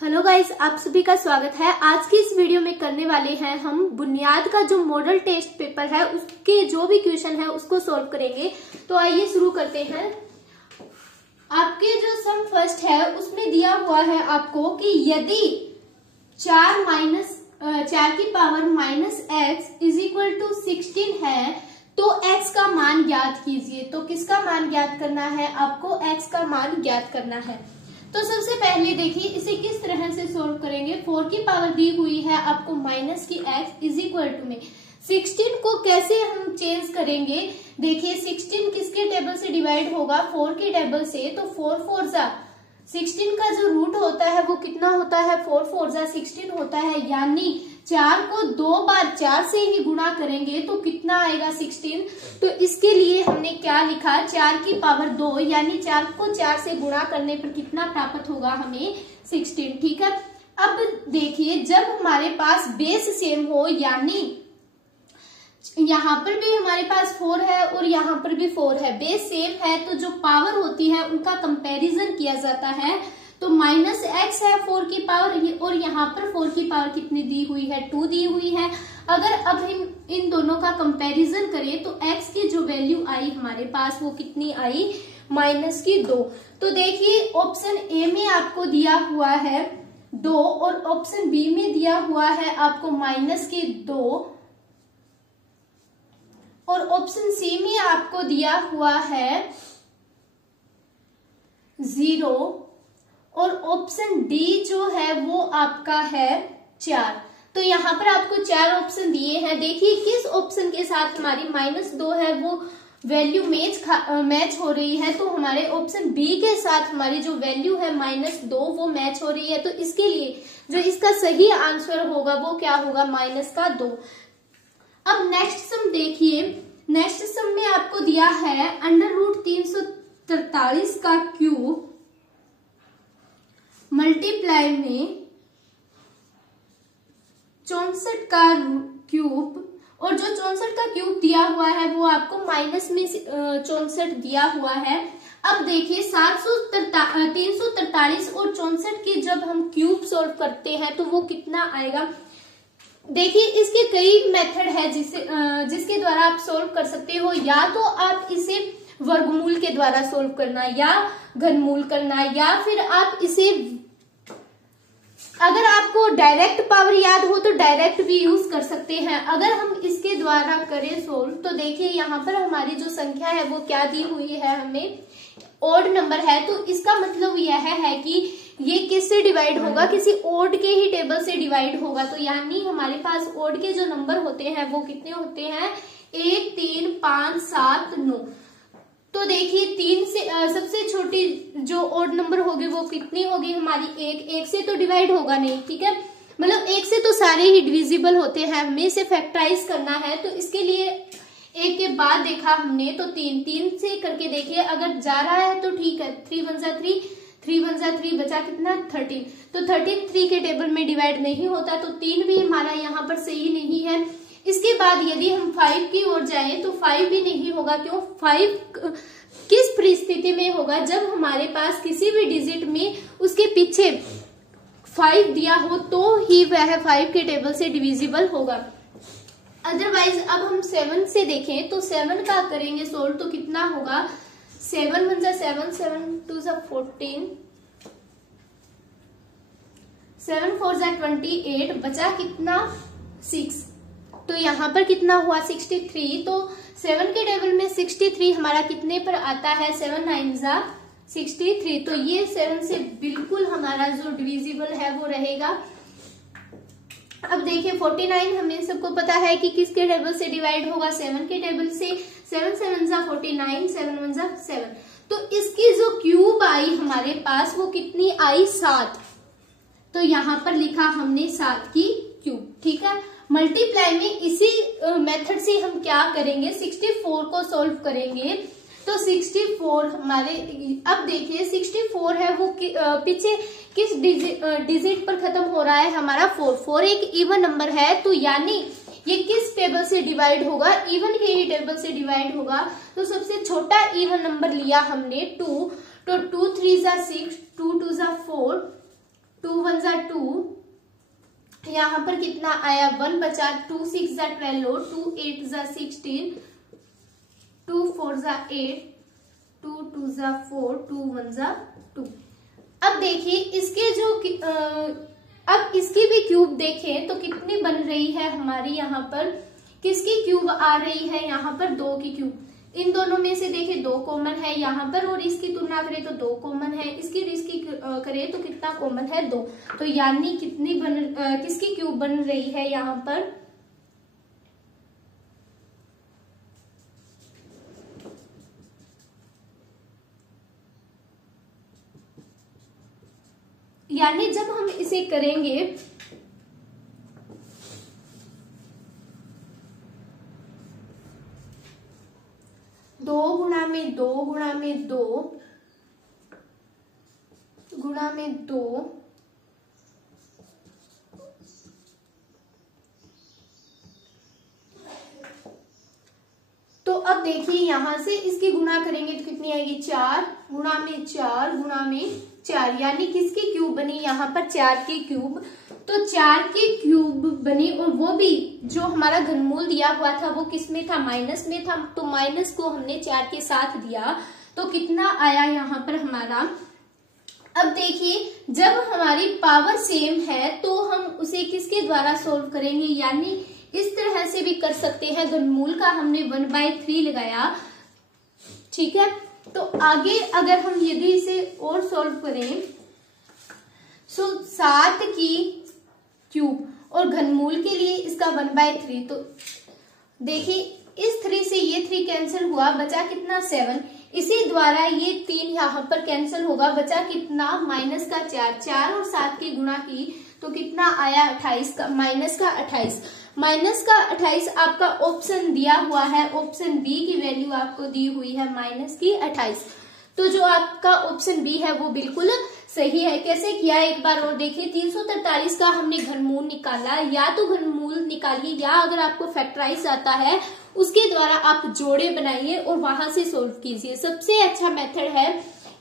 Hello guys, आप सभी का स्वागत है। आज की इस वीडियो में करने वाले हैं हम बुनियाद का जो मॉडल टेस्ट पेपर है उसके जो भी क्वेश्चन है उसको सॉल्व करेंगे। तो आइए शुरू करते हैं। आपके जो सम फर्स्ट है उसमें दिया हुआ है आपको कि यदि 4 की power minus x is equal to 16 है तो x का मान ज्ञात कीजिए। तो किसका मान ज्ञात करना है? आपको x का मान ज्ञात करना है। तो सबसे पहले देखिए इसे किस तरह से सोल्व करेंगे। 4 की पावर दी हुई है आपको माइनस की x इज इक्वल टू में 16 को कैसे हम चेंज करेंगे। देखिए 16 किसके टेबल से डिवाइड होगा? 4 के टेबल से। तो 4 4 जा 16 का जो रूट होता है वो कितना होता है? 4 4 जा 16 होता है। यानी 4 को 2 बार 4 से ही गुणा करेंगे तो कितना आएगा? 16। तो इसके लिए हमने क्या लिखा? 4 की पावर 2 यानी 4 को 4 से गुणा करने पर कितना प्राप्त होगा हमें? 16। ठीक है। अब देखिए जब हमारे पास बेस सेम हो यानी यहाँ पर भी हमारे पास 4 है और यहाँ पर भी 4 है, बेस सेम है तो जो पावर होती है उनका कंपैरिजन किया जाता है। तो माइनस एक्स है 4 की पावर और यहाँ पर 4 की पावर कितनी दी हुई है? 2 दी हुई है। अगर अब हम इन दोनों का कंपैरिजन करें तो x की जो वैल्यू आई हमारे पास वो कितनी आई? माइनस की 2। तो देखिए ऑप्शन ए में आपको दिया हुआ है 2 और ऑप्शन बी में दिया हुआ है आपको माइनस की 2 और ऑप्शन सी में आपको दिया हुआ है 0 और ऑप्शन डी जो है वो आपका है 4। तो यहाँ पर आपको 4 ऑप्शन दिए हैं। देखिए किस ऑप्शन के साथ हमारी माइनस 2 है वो वैल्यू मैच हो रही है। तो हमारे ऑप्शन बी के साथ हमारी जो वैल्यू है माइनस 2 वो मैच हो रही है। तो इसके लिए जो इसका सही आंसर होगा वो क्या होगा? माइनस का 2। अब नेक्स्ट सम देखिए। नेक्स्ट सम में आपको दिया है अंडर रूट 343 का क्यूब मल्टीप्लाई में 64 का क्यूब और जो 64 का क्यूब दिया हुआ है वो आपको माइनस में 64 दिया हुआ है। अब देखिए 343 और 64 की जब हम क्यूब सॉल्व करते हैं तो वो कितना आएगा? देखिए इसके कई मेथड है जिसके द्वारा आप सॉल्व कर सकते हो। या तो आप इसे वर्गमूल के द्वारा सॉल्व करना या घनमूल करना या फिर आप इसे अगर आपको डायरेक्ट पावर याद हो तो डायरेक्ट भी यूज कर सकते हैं। अगर हम इसके द्वारा करें सोल्व तो देखिए यहाँ पर हमारी जो संख्या है वो क्या दी हुई है? हमें ओड नंबर है। तो इसका मतलब यह है कि ये किससे डिवाइड होगा? किसी ओड के ही टेबल से डिवाइड होगा। तो यानी हमारे पास ओड के जो नंबर होते हैं वो कितने होते हैं? 1 3 5 7 9। तो देखिए 3 से सबसे छोटी जो ओड नंबर होगी वो कितनी होगी हमारी? 1 से तो डिवाइड होगा नहीं। ठीक है, मतलब 1 से तो सारे ही डिविजिबल होते हैं। हमें इसे फैक्टराइज करना है तो इसके लिए 1 के बाद देखा हमने तो 3 से करके देखिए अगर जा रहा है तो ठीक है। 3 1 जा 3 3 1 जा 3 बचा कितना? 13। तो 13 3 के टेबल में डिवाइड नहीं होता तो 3 भी हमारा यहाँ पर सही नहीं है। इसके बाद यदि हम 5 की ओर जाएं तो 5 भी नहीं होगा। क्यों? 5 किस परिस्थिति में होगा? जब हमारे पास किसी भी डिजिट में उसके पीछे 5 दिया हो तो ही वह 5 के टेबल से डिविजिबल होगा। अदरवाइज अब हम 7 से देखें तो 7 का करेंगे सोल्व तो कितना होगा? 7 1 जा 7 7 2 जा 14 7 4 जा 28 बचा कितना? 6। तो यहाँ पर कितना हुआ? 63। तो 7 के टेबल में 63 हमारा कितने पर आता है? 7 9 जा 63। तो ये 7 से बिल्कुल हमारा जो डिविजिबल है वो रहेगा। अब देखिए 49 हमें सबको पता है कि किसके टेबल से डिवाइड होगा? 7 के टेबल से। 7 7 जा 49 7 1 जा 7। तो इसकी जो क्यूब आई हमारे पास वो कितनी आई? 7। तो यहाँ पर लिखा हमने 7 की क्यूब। ठीक है, मल्टीप्लाई में इसी मेथड से हम क्या करेंगे? 64 को सॉल्व करेंगे। तो 64 हमारे अब देखिए 64 है वो पीछे किस डिजिट पर खत्म हो रहा है? हमारा 4 एक इवन नंबर है। तो यानी ये किस टेबल से डिवाइड होगा? इवन के ही टेबल से डिवाइड होगा। तो सबसे छोटा इवन नंबर लिया हमने 2। तो 2 3 जा 6 2 2 जा 4 2 1 जा यहाँ पर कितना आया 1 बचा, 2 6 जा 12 और 2 8 जा 16, 2 4 जा 8, 2 2 जा 4, 2 1 जा 2। अब देखिए इसके जो अब इसकी भी क्यूब देखें तो कितनी बन रही है हमारी, यहाँ पर किसकी क्यूब आ रही है, यहाँ पर 2 की क्यूब। इन दोनों में से देखिए 2 कॉमन है यहाँ पर, और इसकी तुलना करें तो 2 कॉमन है, इसकी करें तो कितना कॉमन है 2। तो यानी कितनी किसकी क्यूब बन रही है यहाँ पर, यानी जब हम इसे करेंगे 2 गुणा में 2 गुणा में 2 गुणा में 2, तो अब देखिए यहां से इसकी गुणा करेंगे तो कितनी आएगी 4 गुणा में 4 गुणा में 4, यानी किसकी क्यूब बनी यहाँ पर 4 की क्यूब। तो 4 की क्यूब बनी, और वो भी जो हमारा घनमूल दिया हुआ था वो किस में था, माइनस में था। तो माइनस को हमने 4 के साथ दिया, तो कितना आया यहाँ पर हमारा। अब देखिए जब हमारी पावर सेम है तो हम उसे किसके द्वारा सोल्व करेंगे, यानी इस तरह से भी कर सकते हैं। घनमूल का हमने 1/3 लगाया, ठीक है। तो आगे अगर हम यदि इसे और सोल्व करें, सो 7 की क्यूब और घनमूल के लिए इसका 1/3, तो देखिए इस 3 से ये 3 कैंसिल हुआ, बचा कितना 7। इसी द्वारा ये 3 यहाँ पर कैंसिल होगा, बचा कितना माइनस का 4 और 7 की गुणा की तो कितना आया 28 का, माइनस का 28 आपका ऑप्शन दिया हुआ है। ऑप्शन बी की वैल्यू आपको दी हुई है माइनस की 28। तो जो आपका ऑप्शन बी है वो बिल्कुल सही है। कैसे किया एक बार और देखिए, 343 का हमने घनमूल निकाला, या तो घनमूल निकालिए या अगर आपको फैक्टराइज आता है उसके द्वारा आप जोड़े बनाइए और वहां से सोल्व कीजिए। सबसे अच्छा मेथड है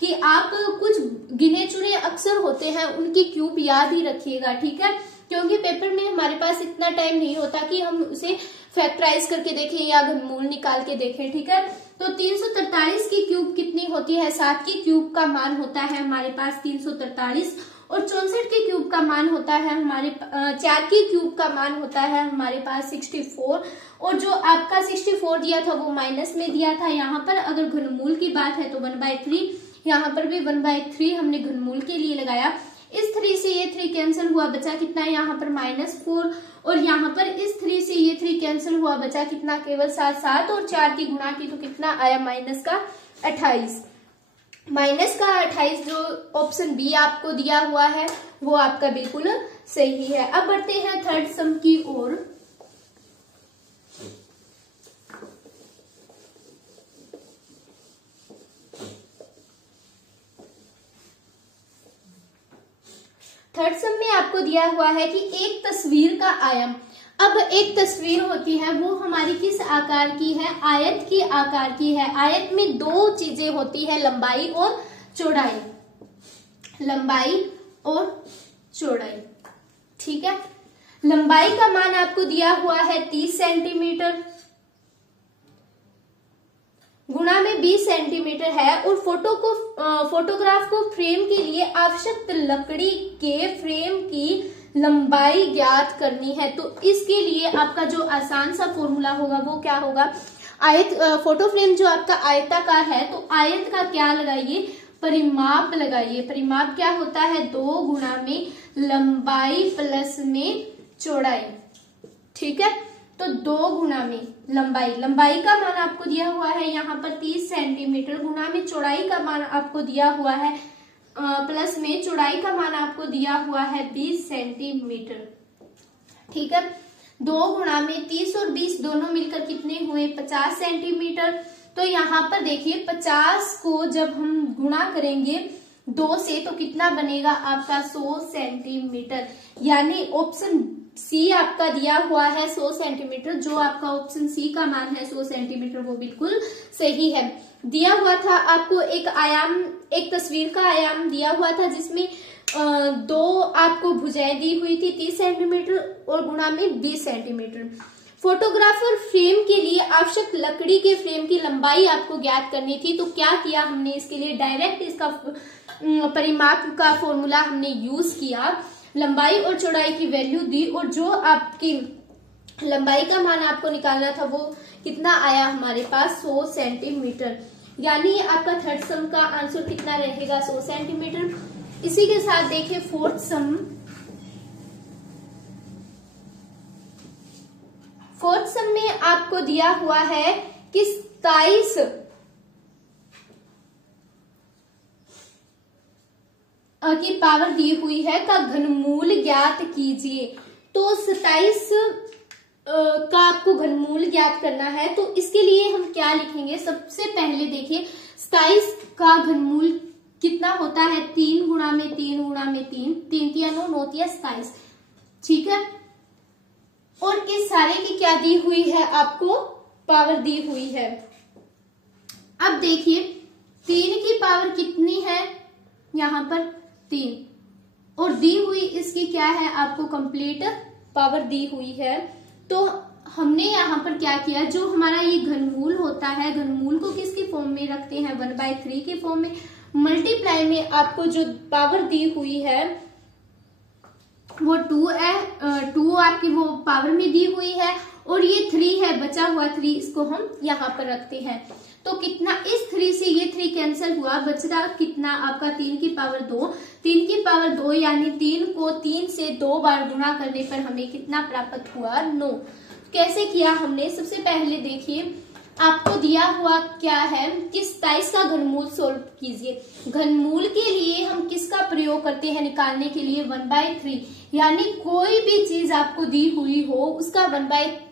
कि आप कुछ गिने चुने अक्षर होते हैं उनकी क्यूब याद ही रखिएगा, ठीक है, क्योंकि पेपर में हमारे पास इतना टाइम नहीं होता कि हम उसे फैक्टराइज करके देखें या घनमूल निकाल के देखें, ठीक है। तो 343 की क्यूब कितनी होती है, 7 की क्यूब का मान होता है हमारे पास 343, और 64 की क्यूब का मान होता है हमारे 4 की क्यूब का मान होता है हमारे पास 64, और जो आपका 64 दिया था वो माइनस में दिया था। यहाँ पर अगर घनमूल की बात है तो 1/3, यहाँ पर भी 1/3 हमने घनमूल के लिए लगाया। इस 3 से ये 3 कैंसिल हुआ, बचा कितना यहाँ पर -4, और यहाँ पर इस 3 से ये 3 कैंसिल हुआ, बचा कितना केवल 7 और 4 की गुणा की तो कितना आया माइनस का 28 जो ऑप्शन बी आपको दिया हुआ है वो आपका बिल्कुल सही है। अब बढ़ते हैं थर्ड सम की ओर। थर्ड सम में आपको दिया हुआ है कि एक तस्वीर का आयाम। अब एक तस्वीर होती है वो हमारी किस आकार की है, आयत के आकार की है। आयत में 2 चीजें होती है, लंबाई और चौड़ाई, लंबाई और चौड़ाई, ठीक है। लंबाई का मान आपको दिया हुआ है 30 सेंटीमीटर गुणा में 20 सेंटीमीटर है, और फोटोग्राफ को फ्रेम के लिए आवश्यक लकड़ी के फ्रेम की लंबाई ज्ञात करनी है। तो इसके लिए आपका जो आसान सा फॉर्मूला होगा वो क्या होगा, फोटो फ्रेम जो आपका आयताकार है तो आयत का क्या लगाइए, परिमाप लगाइए। परिमाप क्या होता है, 2 गुणा में लंबाई प्लस में चौड़ाई, ठीक है। तो 2 गुणा में लंबाई का मान आपको दिया हुआ है यहाँ पर 30 सेंटीमीटर, गुणा में चौड़ाई का मान आपको दिया हुआ है प्लस में चौड़ाई का मान आपको दिया हुआ है 20 सेंटीमीटर, ठीक है। 2 गुणा में 30 और 20 दोनों मिलकर कितने हुए 50 सेंटीमीटर। तो यहाँ पर देखिए 50 को जब हम गुणा करेंगे 2 से तो कितना बनेगा आपका 100 सेंटीमीटर, यानी ऑप्शन सी आपका दिया हुआ है 100 सेंटीमीटर। जो आपका ऑप्शन सी का मान है 100 सेंटीमीटर वो बिल्कुल सही है। दिया हुआ था आपको एक तस्वीर का आयाम दिया हुआ था जिसमें 2 आपको भुजाएं दी हुई थी 30 सेंटीमीटर और गुणा में 20 सेंटीमीटर। फोटोग्राफर फ्रेम के लिए आवश्यक लकड़ी के फ्रेम की लंबाई आपको ज्ञात करनी थी। तो क्या किया हमने, इसके लिए डायरेक्ट इसका परिमाप का फॉर्मूला हमने यूज किया, लंबाई और चौड़ाई की वैल्यू दी और जो आपकी लंबाई का मान आपको निकालना था वो कितना आया हमारे पास 100 सेंटीमीटर। यानी आपका थर्ड सम का आंसर कितना रहेगा 100 सेंटीमीटर। इसी के साथ देखिए फोर्थ सम। फोर्थ सम में आपको दिया हुआ है कि 27 की पावर दी हुई है का घनमूल ज्ञात कीजिए। तो 27 का आपको घनमूल ज्ञात करना है। तो इसके लिए हम क्या लिखेंगे, सबसे पहले देखिए 27 का घनमूल कितना होता है, 3 गुणा में 3 गुणा में 3, 3 तिया 9, 9 तिया 27, ठीक है। और के सारे की क्या दी हुई है, आपको पावर दी हुई है। अब देखिए 3 की पावर कितनी है, यहां पर 3, और दी हुई इसकी क्या है, आपको कंप्लीट पावर दी हुई है। तो हमने यहाँ पर क्या किया, जो हमारा ये घनमूल होता है, घनमूल को किसकी फॉर्म में रखते हैं, 1/3 के फॉर्म में। मल्टीप्लाई में आपको जो पावर दी हुई है वो 2 है, 2 आपकी वो पावर में दी हुई है, और ये 3 है, बचा हुआ 3, इसको हम यहाँ पर रखते हैं। तो कितना, इस 3 से ये 3 कैंसिल हुआ, बच रहा कितना आपका 3 की पावर 2, 3 की पावर 2 यानी 3 को 3 से 2 बार गुणा करने पर हमें कितना प्राप्त हुआ, 9। कैसे किया हमने, सबसे पहले देखिए आपको दिया हुआ क्या है कि 27 का घनमूल सोल्व कीजिए। घनमूल के लिए हम किसका प्रयोग करते हैं निकालने के लिए, 1/3, यानी कोई भी चीज आपको दी हुई हो उसका 1/1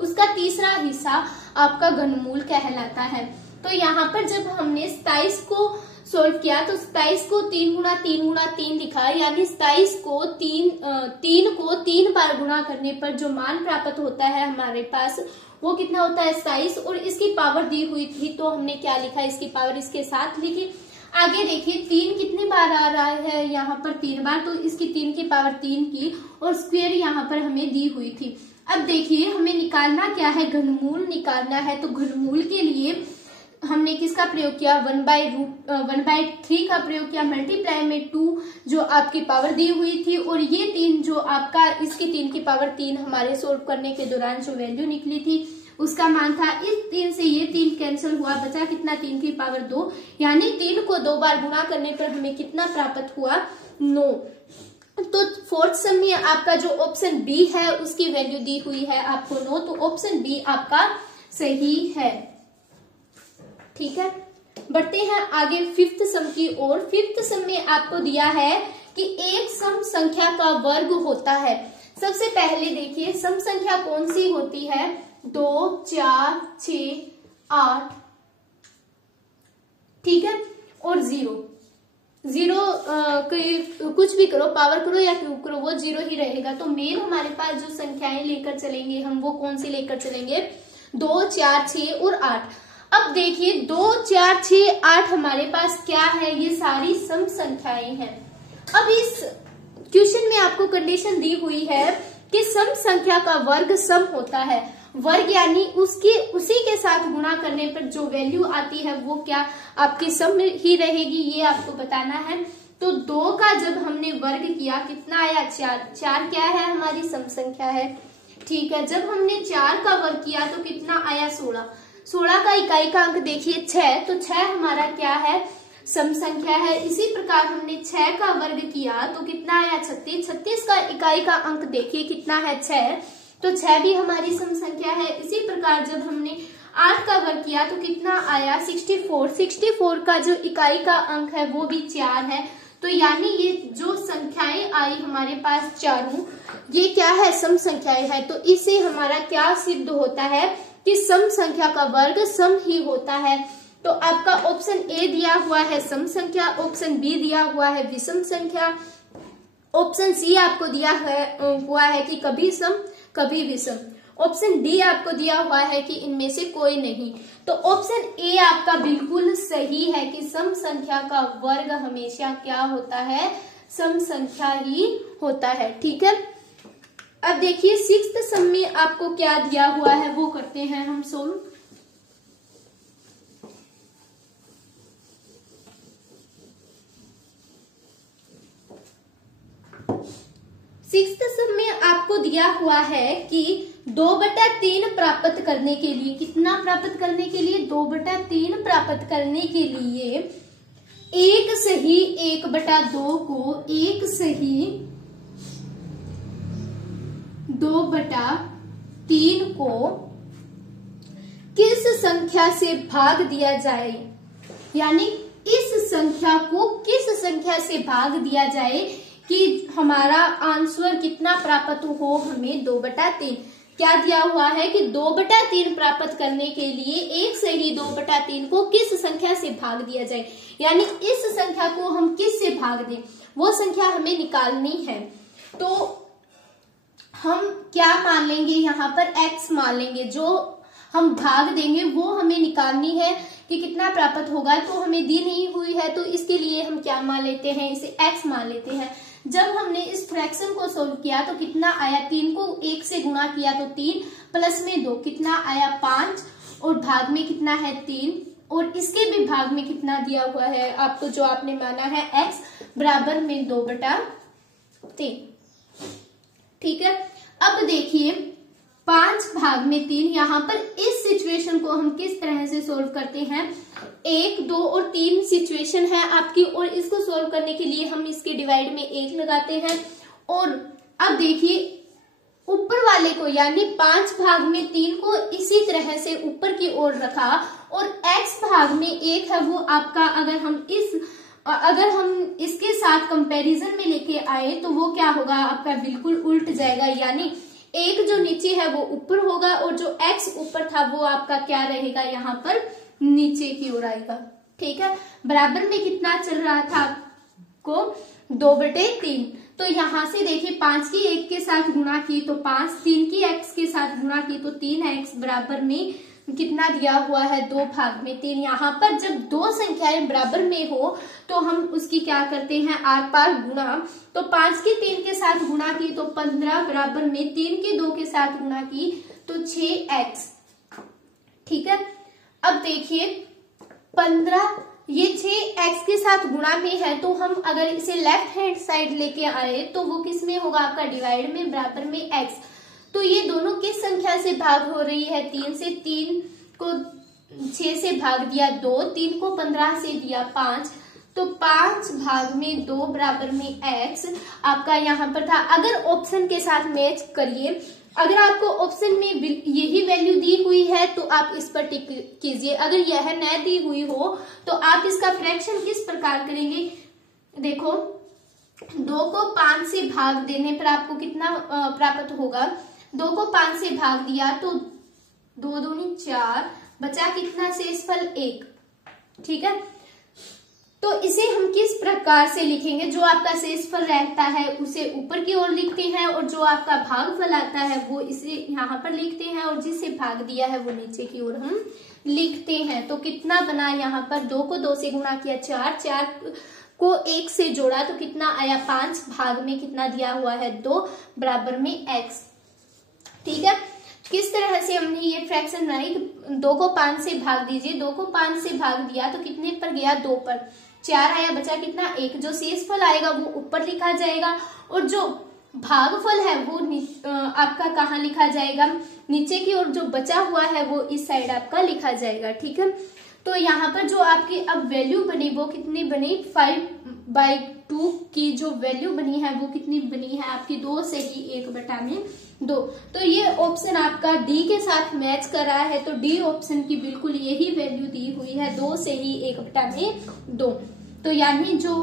उसका तीसरा हिस्सा आपका घनमूल कहलाता है। तो यहाँ पर जब हमने 27 को सोल्व किया तो 27 को 3 गुणा 3 गुणा 3 लिखा, यानी 27 को 3 बार गुणा करने पर जो मान प्राप्त होता है हमारे पास वो कितना होता है 27, और इसकी पावर दी हुई थी तो हमने क्या लिखा, इसकी पावर इसके साथ लिखी। आगे देखिए 3 कितनी बार आ रहा है, यहाँ पर 3 बार, तो इसकी 3 की पावर 3 की, और स्क्वायर यहाँ पर हमें दी हुई थी। अब देखिए हमें निकालना क्या है, घनमूल निकालना है। तो घनमूल के लिए हमने किसका प्रयोग किया, 1/3 का प्रयोग किया, मल्टीप्लाई में 2 जो आपकी पावर दी हुई थी, और ये 3 जो आपका, इसकी 3 की पावर 3 हमारे सोल्व करने के दौरान जो वैल्यू निकली थी उसका मान था। इस 3 से ये 3 कैंसिल हुआ, बचा कितना, 3 की पावर 2, यानी 3 को 2 बार गुणा करने पर हमें कितना प्राप्त हुआ, 9। तो फोर्थ सम में आपका जो ऑप्शन बी है उसकी वैल्यू दी हुई है आपको 9, तो ऑप्शन बी आपका सही है, ठीक है। बढ़ते हैं आगे फिफ्थ सम की ओर। फिफ्थ सम में आपको दिया है कि एक सम संख्या का वर्ग होता है। सबसे पहले देखिए सम संख्या कौन सी होती है, 2, 4, 6, 8, ठीक है, और 0 कुछ भी करो, पावर करो या क्यूब करो, वो 0 ही रहेगा। तो मेन हमारे पास जो संख्याएं लेकर चलेंगे हम, वो कौन सी लेकर चलेंगे, 2, 4, 6 और 8। अब देखिए 2, 4, 6, 8 हमारे पास क्या है, ये सारी सम संख्याएं हैं। अब इस क्वेश्चन में आपको कंडीशन दी हुई है कि सम संख्या का वर्ग सम होता है। वर्ग यानी उसी के साथ गुणा करने पर जो वैल्यू आती है वो क्या आपकी सम ही रहेगी, ये आपको बताना है। तो 2 का जब हमने वर्ग किया कितना आया, 4 क्या है, हमारी सम संख्या है, ठीक है। जब हमने 4 का वर्ग किया तो कितना आया, 16 का इकाई का अंक देखिए 6, तो 6 हमारा क्या है, सम संख्या है। इसी प्रकार हमने 6 का वर्ग किया तो कितना आया, 36, 36 का इकाई का अंक देखिए कितना है, 6, तो 6 भी हमारी सम संख्या है। इसी प्रकार जब हमने 8 का वर्ग किया तो कितना आया, 64, 64 का जो इकाई का अंक है वो भी 4 है। तो यानी ये जो संख्याएं आई हमारे पास चारों, ये क्या है, सम संख्याएं है। तो इससे हमारा क्या सिद्ध होता है कि सम संख्या का वर्ग सम ही होता है। तो आपका ऑप्शन ए दिया हुआ है सम संख्या, ऑप्शन बी दिया हुआ है विषम संख्या, ऑप्शन सी आपको दिया हुआ है कि कभी सम कभी विषम, ऑप्शन डी आपको दिया हुआ है कि इनमें से कोई नहीं। तो ऑप्शन ए आपका बिल्कुल सही है कि सम संख्या का वर्ग हमेशा क्या होता है, सम संख्या ही होता है। ठीक है, अब देखिए सिक्स्थ सम में आपको क्या दिया हुआ है वो करते हैं हम सोल्व। सिक्स्थ सम में आपको दिया हुआ है कि 2/3 प्राप्त करने के लिए, कितना प्राप्त करने के लिए, 2/3 प्राप्त करने के लिए 1 सही 1/2 को 1 सही 2/3 को किस संख्या से भाग दिया जाए, यानी इस संख्या को किस संख्या से भाग दिया जाए कि हमारा आंसर कितना प्राप्त हो, हमें 2/3। क्या दिया हुआ है कि 2/3 प्राप्त करने के लिए 1 से ही 2/3 को किस संख्या से भाग दिया जाए, यानी इस संख्या को हम किस से भाग दें, वो संख्या हमें निकालनी है। तो हम क्या मान लेंगे, यहाँ पर x मान लेंगे, जो हम भाग देंगे वो हमें निकालनी है कि कितना प्राप्त होगा। तो हमें दी नहीं हुई है तो इसके लिए हम क्या मान लेते हैं, इसे x मान लेते हैं। जब हमने इस फ्रैक्शन को सोल्व किया तो कितना आया, 3 को 1 से गुणा किया तो 3 प्लस में 2 कितना आया 5, और भाग में कितना है 3, और इसके भी भाग में कितना दिया हुआ है आपको, जो आपने माना है x बराबर में 2/3। ठीक है, अब देखिए 5 भाग में 3, यहाँ पर इस सिचुएशन को हम किस तरह से सोल्व करते हैं, 1, 2 और 3 सिचुएशन है आपकी, और इसको सोल्व करने के लिए हम इसके डिवाइड में 1 लगाते हैं। और अब देखिए ऊपर वाले को यानी 5 भाग में 3 को इसी तरह से ऊपर की ओर रखा, और x भाग में 1 है वो आपका, अगर हम इसके साथ कंपैरिजन में लेके आए तो वो क्या होगा आपका, बिल्कुल उल्ट जाएगा, यानी 1 जो नीचे है वो ऊपर होगा और जो x ऊपर था वो आपका क्या रहेगा, यहाँ पर नीचे की ओर आएगा। ठीक है, बराबर में कितना चल रहा था आपको 2/3। तो यहाँ से देखिए 5 की 1 के साथ गुणा की तो 5, 3 की x के साथ गुणा की तो 3x बराबर में कितना दिया हुआ है 2 भाग में 3। यहाँ पर जब दो संख्याएं बराबर में हो तो हम उसकी क्या करते हैं, आर पार गुणा। तो 5 की 3 के साथ गुणा की तो 15 बराबर में 3 की 2 के साथ गुणा की तो 6x। ठीक है, अब देखिए 15 ये 6x के साथ गुणा में है, तो हम अगर इसे लेफ्ट हैंड साइड लेके आए तो वो किस में होगा आपका, डिवाइड में, बराबर में x। तो ये दोनों किस संख्या से भाग हो रही है, 3 से। 3 को 6 से भाग दिया 2, 3 को 15 से दिया 5, तो 5 भाग में 2 बराबर में x आपका यहाँ पर था। अगर ऑप्शन के साथ मैच करिए, अगर आपको ऑप्शन में यही वैल्यू दी हुई है तो आप इस पर टिक कीजिए, अगर यह न दी हुई हो तो आप इसका फ्रैक्शन किस प्रकार करेंगे। देखो 2 को 5 से भाग देने पर आपको कितना प्राप्त होगा, 2 को 5 से भाग दिया तो 2 दूनी 4, बचा कितना शेषफल 1। ठीक है, तो इसे हम किस प्रकार से लिखेंगे, जो आपका शेषफल रहता है उसे ऊपर की ओर लिखते हैं और जो आपका भागफल आता है वो इसे यहाँ पर लिखते हैं, और जिसे भाग दिया है वो नीचे की ओर हम लिखते हैं। तो कितना बना यहाँ पर, 2 को 2 से गुणा किया 4, 4 को 1 से जोड़ा तो कितना आया 5, भाग में कितना दिया हुआ है 2 बराबर में x। ठीक है, किस तरह से हमने ये फ्रैक्शन बनाई, 2 को 5 से भाग दीजिए, 2 को 5 से भाग दिया तो कितने पर गया 2 पर, 4 आया, बचा कितना 1। जो शेषफल आएगा वो ऊपर लिखा जाएगा और जो भागफल है वो आपका कहाँ लिखा जाएगा, नीचे की ओर। जो बचा हुआ है वो इस साइड आपका लिखा जाएगा। ठीक है, तो यहाँ पर जो आपकी अब वैल्यू बनी वो कितनी बनी, 5/2 की जो वैल्यू बनी है वो कितनी बनी है आपकी, 2 से ही 1/2। तो ये ऑप्शन आपका डी के साथ मैच कर रहा है, तो डी ऑप्शन की बिल्कुल यही वैल्यू दी हुई है, 2 से ही 1/2। तो यानी जो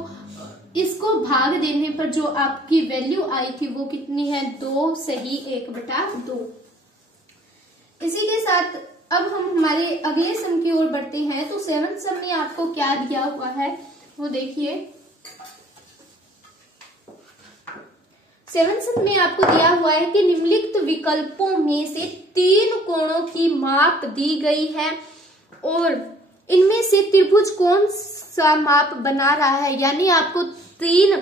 इसको भाग देने पर जो आपकी वैल्यू आई थी वो कितनी है, 2 से ही 1/2। इसी के साथ अब हम हमारे अगले सम की ओर बढ़ते हैं। तो 7th सम में आपको क्या दिया हुआ है वो देखिए। 7th सम में आपको दिया हुआ है कि निम्नलिखित विकल्पों में से 3 कोणों की माप दी गई है और इनमें से त्रिभुज कौन सा माप बना रहा है, यानी आपको 3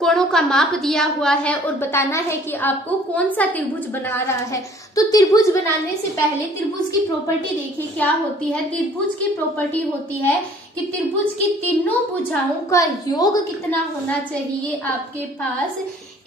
कोणों का माप दिया हुआ है और बताना है कि आपको कौन सा त्रिभुज बना रहा है। तो त्रिभुज बनाने से पहले त्रिभुज की प्रॉपर्टी देखिए क्या होती है। त्रिभुज की प्रॉपर्टी होती है कि त्रिभुज की तीनों भुजाओं का योग कितना होना चाहिए आपके पास,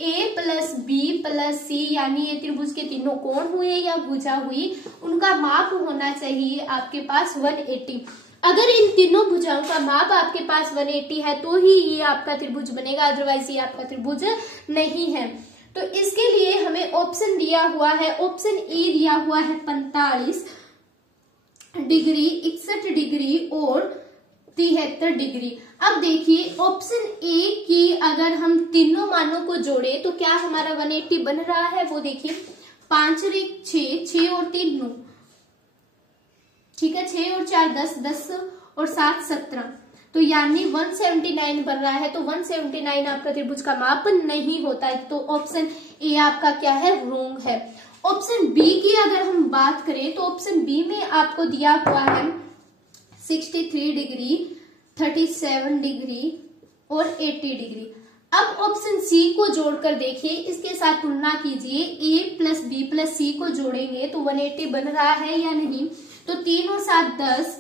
a प्लस बी प्लस सी, यानी ये त्रिभुज के तीनों कोण हुए या भुजा हुई, उनका माप होना चाहिए आपके पास 180। अगर इन तीनों भुजाओं का माप आपके पास 180 है तो ही ये आपका त्रिभुज बनेगा, अदरवाइज ये आपका त्रिभुज नहीं है। तो इसके लिए हमें ऑप्शन दिया हुआ है, ऑप्शन ए दिया हुआ है 45 डिग्री, 61 डिग्री और 73 डिग्री। अब देखिए ऑप्शन ए की अगर हम तीनों मानों को जोड़े तो क्या हमारा 180 बन रहा है, वो देखिए 5 और 1 6, 6 और 3 9, ठीक है, 6 और 4 10, 10 और 7 17, तो यानी 179 बन रहा है। तो 179 आपका त्रिभुज का माप नहीं होता है, तो ऑप्शन ए आपका क्या है, रॉन्ग है। ऑप्शन बी की अगर हम बात करें तो ऑप्शन बी में आपको दिया हुआ है 63 डिग्री, 37 डिग्री और 80 डिग्री। अब ऑप्शन सी को जोड़कर देखिए, इसके साथ तुलना कीजिए, a प्लस बी प्लस सी को जोड़ेंगे तो 180 बन रहा है या नहीं। तो 3 और 7 10,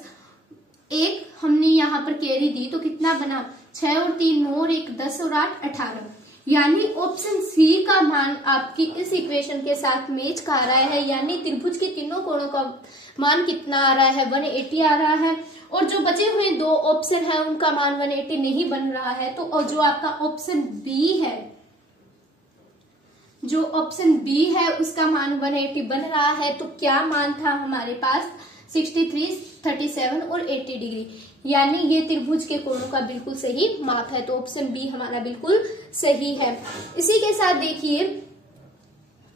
एक हमने यहाँ पर कैरी दी तो कितना बना, 6 और 3 9 और 1 10 और 8 18, यानी ऑप्शन सी का मान आपकी इस इक्वेशन के साथ मैच खा रहा है, यानी त्रिभुज के तीनों कोणों का मान कितना आ रहा है, 180 आ रहा है। और जो बचे हुए दो ऑप्शन है उनका मान 180 नहीं बन रहा है। तो और जो आपका ऑप्शन बी है, जो ऑप्शन बी है उसका मान 180 बन रहा है। तो क्या मान था हमारे पास, 63, 37 और 80 डिग्री, यानी ये त्रिभुज के कोणों का बिल्कुल सही माप है। तो ऑप्शन बी हमारा बिल्कुल सही है। इसी के साथ देखिए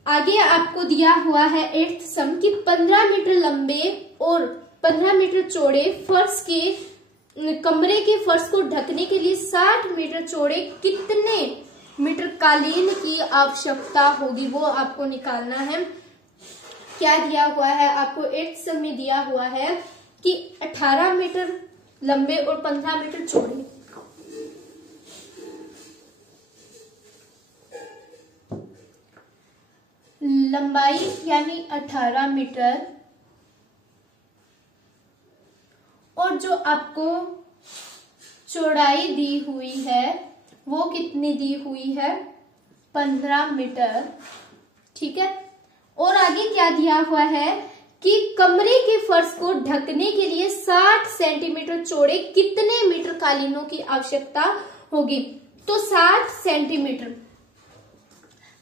आगे आपको दिया हुआ है 8th सम की 15 मीटर लंबे और 15 मीटर चौड़े फर्श के कमरे के फर्श को ढकने के लिए 60 मीटर चौड़े कितने मीटर कालीन की आवश्यकता होगी, वो आपको निकालना है। क्या दिया हुआ है आपको 8th सम में दिया हुआ है कि 18 मीटर लंबे और 15 मीटर चौड़े, लंबाई यानी 18 मीटर और जो आपको चौड़ाई दी हुई है वो कितनी दी हुई है, 15 मीटर, ठीक है। और आगे क्या दिया हुआ है कि कमरे के फर्श को ढकने के लिए 60 सेंटीमीटर चौड़े कितने मीटर कालीनों की आवश्यकता होगी, तो 60 सेंटीमीटर।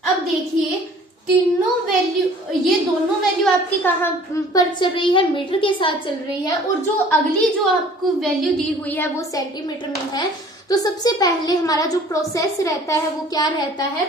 अब देखिए तीनों वैल्यू, ये दोनों वैल्यू आपकी कहाँ पर चल रही है, मीटर के साथ चल रही है, और जो अगली जो आपको वैल्यू दी हुई है वो सेंटीमीटर में है। तो सबसे पहले हमारा जो प्रोसेस रहता है वो क्या रहता है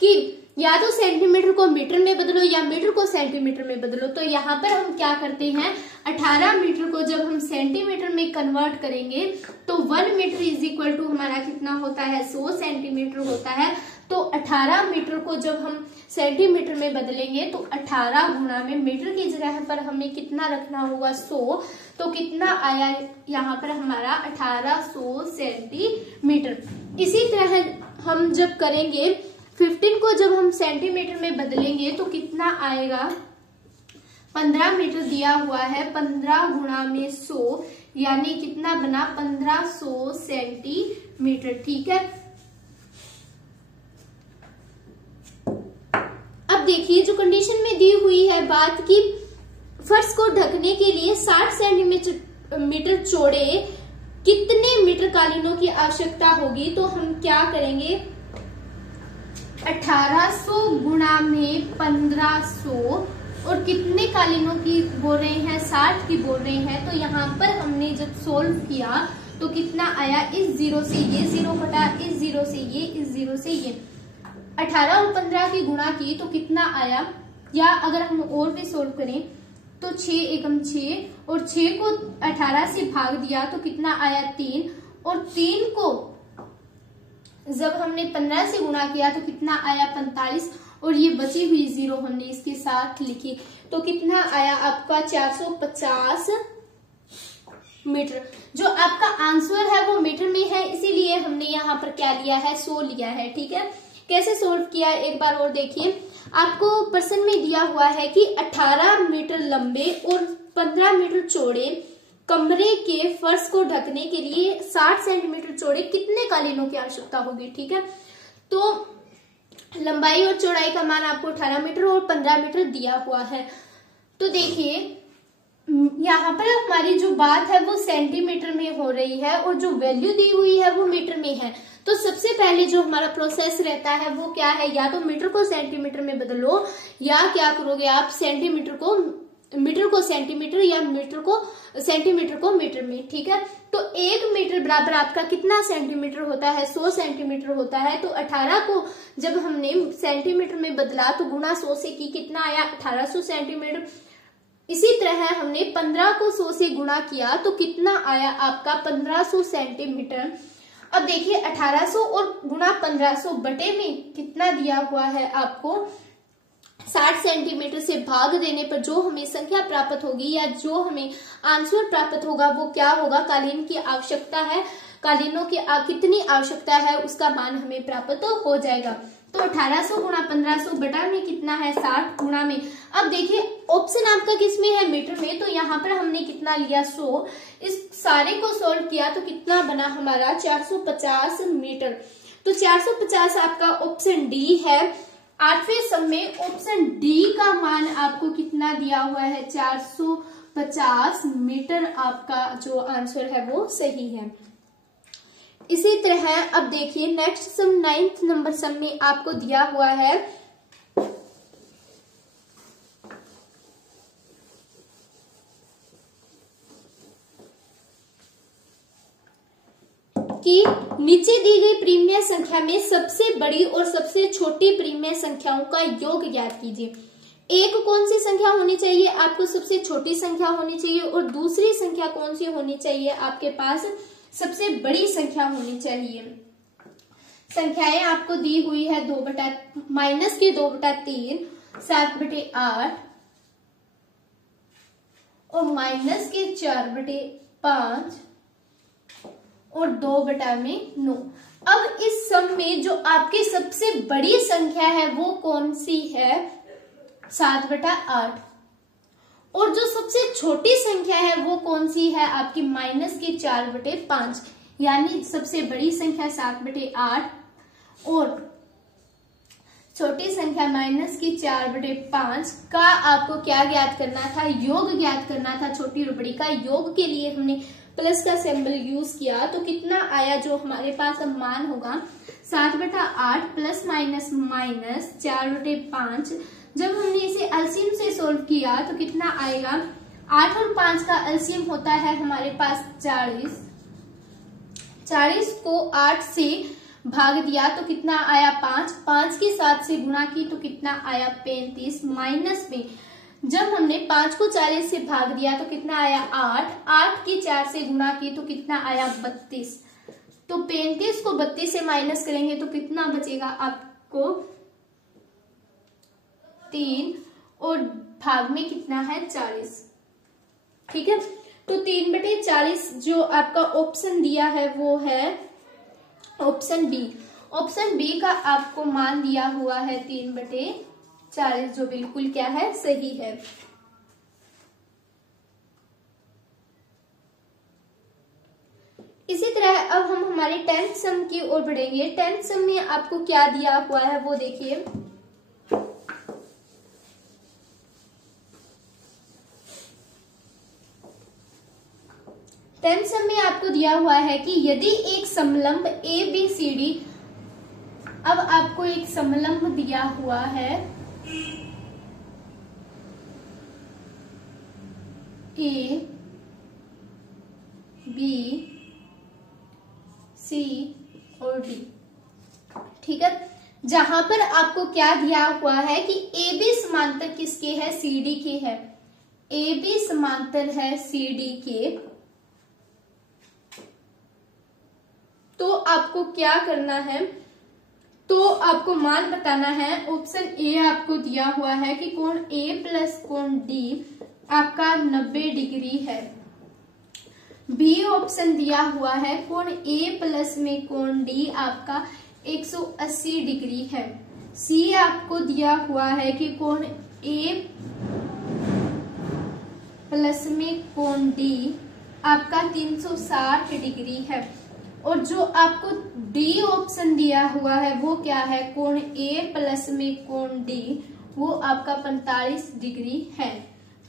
कि या तो सेंटीमीटर को मीटर में बदलो या मीटर को सेंटीमीटर में बदलो। तो यहाँ पर हम क्या करते हैं, 18 मीटर को जब हम सेंटीमीटर में कन्वर्ट करेंगे तो 1 मीटर इज इक्वल टू हमारा कितना होता है, 100 सेंटीमीटर होता है। तो 18 मीटर को जब हम सेंटीमीटर में बदलेंगे तो 18 गुणा में मीटर की जगह पर हमें कितना रखना होगा, 100। तो कितना आया यहाँ पर हमारा 1800 सेंटीमीटर। इसी तरह हम जब करेंगे 15 को जब हम सेंटीमीटर में बदलेंगे तो कितना आएगा, 15 मीटर दिया हुआ है, 15 गुणा में 100 यानी कितना बना, 1500 सेंटीमीटर, ठीक है। अब देखिए जो कंडीशन में दी हुई है बात की फर्श को ढकने के लिए 60 सेंटीमीटर चौड़े कितने मीटर कालीनों की आवश्यकता होगी, तो हम क्या करेंगे, 1800 गुणा में 1500 और कितने कालीनों की बोल रहे हैं, 60 की बोल रहे हैं। तो यहाँ पर हमने जब सोल्व किया तो कितना आया, इस 0 से ये 0 कटा, इस 0 से ये, इस 0 से ये, 18 और 15 की गुणा की तो कितना आया, या अगर हम और भी सोल्व करें तो 6 एकम 6 और 6 को 18 से भाग दिया तो कितना आया, 3, और 3 को जब हमने 15 से गुणा किया तो कितना आया, 45, और ये बची हुई 0 हमने इसके साथ लिखी तो कितना आया आपका, 450 मीटर। जो आपका आंसर है वो मीटर में है, इसीलिए हमने यहाँ पर क्या लिया है, 100 लिया है। ठीक है, कैसे सोल्व किया है एक बार और देखिए। आपको प्रश्न में दिया हुआ है कि 18 मीटर लंबे और 15 मीटर चौड़े कमरे के फर्श को ढकने के लिए 60 सेंटीमीटर चौड़े कितने कालीनों की आवश्यकता होगी। ठीक है, तो लंबाई और चौड़ाई का मान आपको 18 मीटर और 15 मीटर दिया हुआ है। तो देखिए यहाँ पर हमारी जो बात है वो सेंटीमीटर में हो रही है और जो वैल्यू दी हुई है वो मीटर में है। तो सबसे पहले जो हमारा प्रोसेस रहता है वो क्या है, या तो मीटर को सेंटीमीटर में बदलो, या क्या करोगे आप, मीटर को सेंटीमीटर या सेंटीमीटर को मीटर में। ठीक है, तो 1 मीटर बराबर आपका कितना सेंटीमीटर होता है, 100 सेंटीमीटर होता है। तो 18 को जब हमने सेंटीमीटर में बदला तो गुणा 100 से की, कितना आया, 1800 सेंटीमीटर। इसी तरह हमने 15 को 100 से गुणा किया तो कितना आया आपका, 1500 सेंटीमीटर। अब देखिए 1800 और गुणा 1500 बटे में कितना दिया हुआ है आपको, 60 सेंटीमीटर से भाग देने पर जो हमें संख्या प्राप्त होगी या जो हमें आंसर प्राप्त होगा वो क्या होगा, कालीन की आवश्यकता है, कालीनों की कितनी आवश्यकता है उसका मान हमें प्राप्त हो जाएगा। तो 1800 गुणा 1500 बटा में कितना है, 60 गुणा में। अब देखिए ऑप्शन आपका किस में है, मीटर में, तो यहाँ पर हमने कितना लिया, 100। इस सारे को सोल्व किया तो कितना बना हमारा, 450 मीटर। तो 450 आपका ऑप्शन डी है। 8वें सम में ऑप्शन डी का मान आपको कितना दिया हुआ है, 450 मीटर आपका जो आंसर है वो सही है। इसी तरह अब देखिए नेक्स्ट सम 9th नंबर सम में आपको दिया हुआ है कि नीचे दी गई प्रीमिय संख्या में सबसे बड़ी और सबसे छोटी प्रीमिय संख्याओं का योग ज्ञात कीजिए। एक कौन सी संख्या होनी चाहिए, आपको सबसे छोटी संख्या होनी चाहिए, और दूसरी संख्या कौन सी होनी चाहिए, आपके पास सबसे बड़ी संख्या होनी चाहिए। संख्याएं आपको दी हुई है माइनस के 2/3, 7/8 और माइनस के 4/5 और 2/9। अब इस सम में जो आपकी सबसे बड़ी संख्या है वो कौन सी है, 7/8, और जो सबसे छोटी संख्या है वो कौन सी है आपकी, माइनस के 4/5। यानी सबसे बड़ी संख्या 7/8 और छोटी संख्या माइनस की 4/5 का आपको क्या ज्ञात करना था, योग ज्ञात करना था। छोटी और बड़ी का योग के लिए हमने प्लस का सिंबल यूज किया तो कितना आया, जो हमारे पास अब मान होगा 7/8 प्लस माइनस माइनस 4/5। जब हमने इसे एलसीएम से सोल्व किया तो कितना आएगा, 8 और 5 का एलसीएम होता है हमारे पास 40। 40 को 8 से भाग दिया तो कितना आया, 5। 5 के 7 से गुणा की तो कितना आया, 35। माइनस में जब हमने 5 को 40 से भाग दिया तो कितना आया, 8। 8 की 4 से गुणा की तो कितना आया, 32। तो 35 को 32 से माइनस करेंगे तो कितना बचेगा आपको, 3, और भाग में कितना है, 40। ठीक है, तो 3/40 जो आपका ऑप्शन दिया है वो है ऑप्शन बी। ऑप्शन बी का आपको मान दिया हुआ है 3/40, जो बिल्कुल क्या है, सही है। इसी तरह अब हम हमारे 10th सम की ओर बढ़ेंगे। 10th सम में आपको क्या दिया हुआ है वो देखिए। 10th सम में आपको दिया हुआ है कि यदि एक समलंब ABCD, अब आपको एक समलंब दिया हुआ है A B C और D। ठीक है, जहां पर आपको क्या दिया हुआ है कि AB समांतर किसके है, CD के है। AB समांतर है CD के, तो आपको क्या करना है, तो आपको मान बताना है। ऑप्शन ए आपको दिया हुआ है कि कोण A प्लस कोण D आपका 90 डिग्री है। बी ऑप्शन दिया हुआ है कोण ए प्लस में कोण डी आपका 180 डिग्री है। सी आपको दिया हुआ है कि कोण ए प्लस में कोण डी आपका 360 डिग्री है। और जो आपको डी ऑप्शन दिया हुआ है वो क्या है, कोण ए प्लस में कोण डी वो आपका 45 डिग्री है।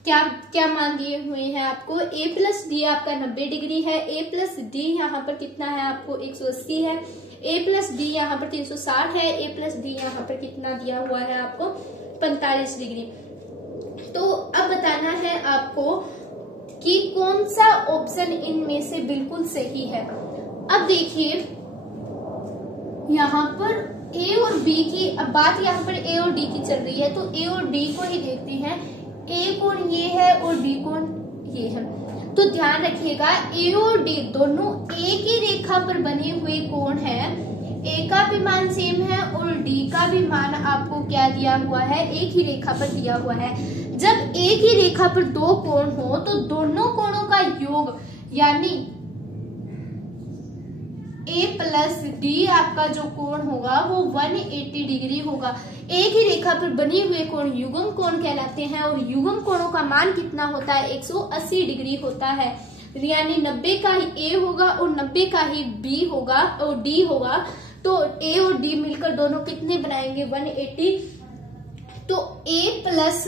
क्या क्या मान दिए हुए हैं आपको, ए प्लस डी आपका 90 डिग्री है, ए प्लस डी यहाँ पर कितना है आपको 180 है, ए प्लस डी यहाँ पर 360 है, ए प्लस डी यहाँ पर कितना दिया हुआ है आपको 45 डिग्री। तो अब बताना है आपको कि कौन सा ऑप्शन इनमें से बिल्कुल सही है। अब देखिए यहाँ पर ए और बी की, अब बात यहाँ पर ए और डी की चल रही है, तो ए और डी को ही देखते हैं। ए कोण ये है और बी कोण ये है, तो ध्यान रखिएगा ए और डी दोनों एक ही रेखा पर बने हुए कोण है। ए का भी मान सेम है और डी का भी मान आपको क्या दिया हुआ है, एक ही रेखा पर दिया हुआ है। जब एक ही रेखा पर दो कोण हो तो दोनों कोणों का योग यानी ए प्लस डी आपका जो कोण होगा वो 180 डिग्री होगा। एक ही रेखा पर बने हुए कोण युग्म कोण कहलाते हैं और युग्म कोणों का मान कितना होता है 180 डिग्री होता है। यानी 90 का ही ए होगा और 90 का ही बी होगा और डी होगा, तो ए और डी मिलकर दोनों कितने बनाएंगे 180। तो ए प्लस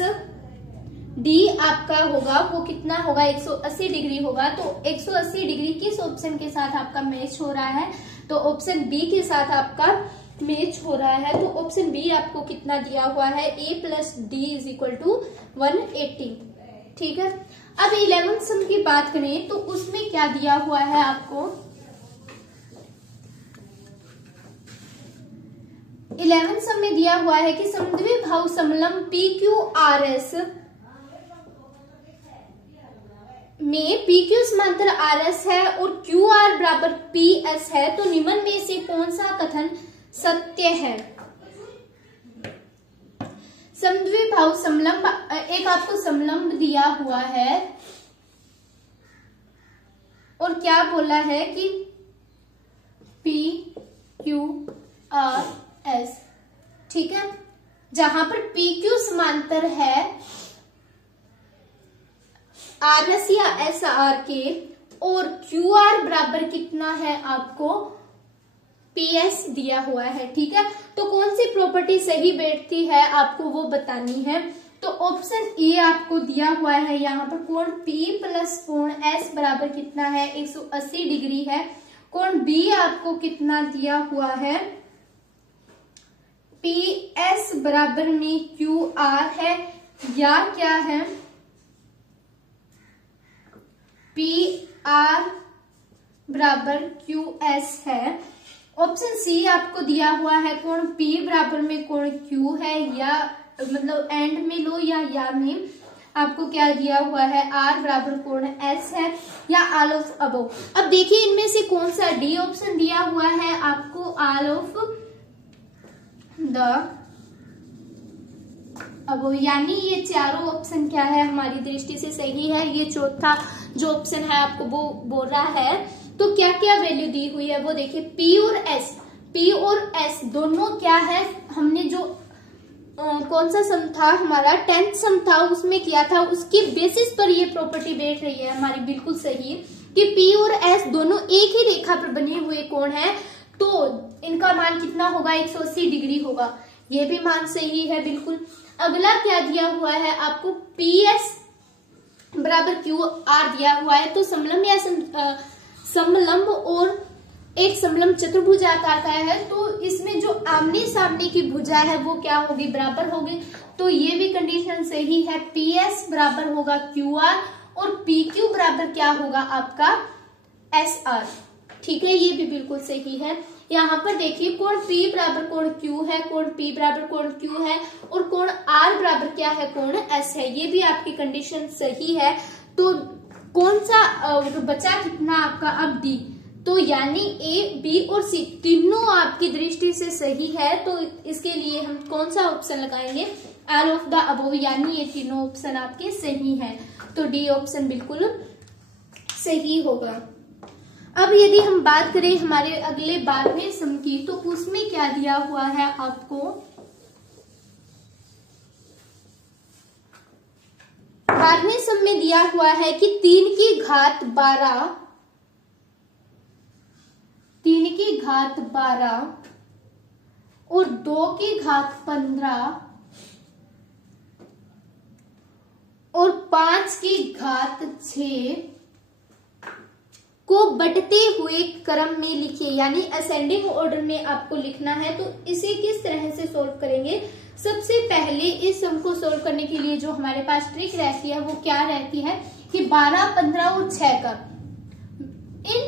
डी आपका होगा वो कितना होगा 180 डिग्री होगा। तो 180 डिग्री किस ऑप्शन के साथ आपका मैच हो रहा है, तो ऑप्शन बी के साथ आपका मैच हो रहा है। तो ऑप्शन बी आपको कितना दिया हुआ है, A plus D is equal to 180। ठीक है, अब 11th सम की बात करें तो उसमें क्या दिया हुआ है आपको, 11th सम में दिया हुआ है कि समद्विबाहु समलंब पी क्यू आर एस में पी क्यू समांतर आर एस है और क्यू आर बराबर पी एस है, तो निम्न में से कौन सा कथन सत्य है। समद्विबाहु समलंब, एक आपको समलंब दिया हुआ है और क्या बोला है कि पी क्यू आर एस, ठीक है, जहां पर पी क्यू समांतर है आर एस या एस आर के और क्यू आर बराबर कितना है आपको पी एस दिया हुआ है। ठीक है, तो कौन सी प्रॉपर्टी सही बैठती है आपको वो बतानी है। तो ऑप्शन ए आपको दिया हुआ है, यहाँ पर कोण पी प्लस कोण एस बराबर कितना है 180 डिग्री है। कोण बी आपको कितना दिया हुआ है, पी एस बराबर में क्यू आर है या क्या है पी आर बराबर क्यू एस है। ऑप्शन सी आपको दिया हुआ है कोण पी बराबर में कोण क्यू है, या मतलब एंड में लो या में आपको क्या दिया हुआ है आर बराबर कोण एस है, या ऑल ऑफ अबव। अब देखिए इनमें से कौन सा डी ऑप्शन दिया हुआ है आपको ऑल ऑफ द अबव, यानी ये चारों ऑप्शन क्या है हमारी दृष्टि से सही है। ये चौथा जो ऑप्शन है आपको वो बोल रहा है। तो क्या क्या वैल्यू दी हुई है वो देखिए, पी और एस दोनों क्या है, हमने जो कौन सा सम था हमारा 10th सम था उसमें किया था, उसके बेसिस पर ये प्रॉपर्टी बैठ रही है हमारी बिल्कुल सही कि पी और एस दोनों एक ही रेखा पर बने हुए कोण है, तो इनका मान कितना होगा 180 डिग्री होगा। ये भी मान सही है बिल्कुल। अगला क्या दिया हुआ है आपको, पी एस बराबर क्यू आर दिया हुआ है, तो समलंब या समलंब और एक समलंब चतुर्भुज आकार का है, तो इसमें जो आमने सामने की भुजा है वो क्या होगी, बराबर होगी। तो ये भी कंडीशन सही है, पी एस बराबर होगा क्यू आर और पी क्यू बराबर क्या होगा आपका एस आर। ठीक है, ये भी बिल्कुल सही है। यहाँ पर देखिए कोण P बराबर कोण Q है, कोण P बराबर कोण Q है और कोण R बराबर क्या है, कोण S है। ये भी आपकी कंडीशन सही है। तो कौन सा बचा कितना आपका अब D, तो यानी A, B और C तीनों आपकी दृष्टि से सही है। तो इसके लिए हम कौन सा ऑप्शन लगाएंगे, ऑल ऑफ द अबव, यानी ये तीनों ऑप्शन आपके सही हैं। तो डी ऑप्शन बिल्कुल सही होगा। अब यदि हम बात करें हमारे अगले 12वें सम की, तो उसमें क्या दिया हुआ है आपको, 12वें सम में दिया हुआ है कि 3 की घात 12 और 2 की घात 15 और 5 की घात 6 को बढ़ते हुए क्रम में लिखिए, यानी असेंडिंग ऑर्डर में आपको लिखना है। तो इसे किस तरह से सोल्व करेंगे? सबसे पहले इस सम को सोल्व करने के लिए जो हमारे पास ट्रिक रहती है वो क्या रहती है कि 12, 15 और 6 का, इन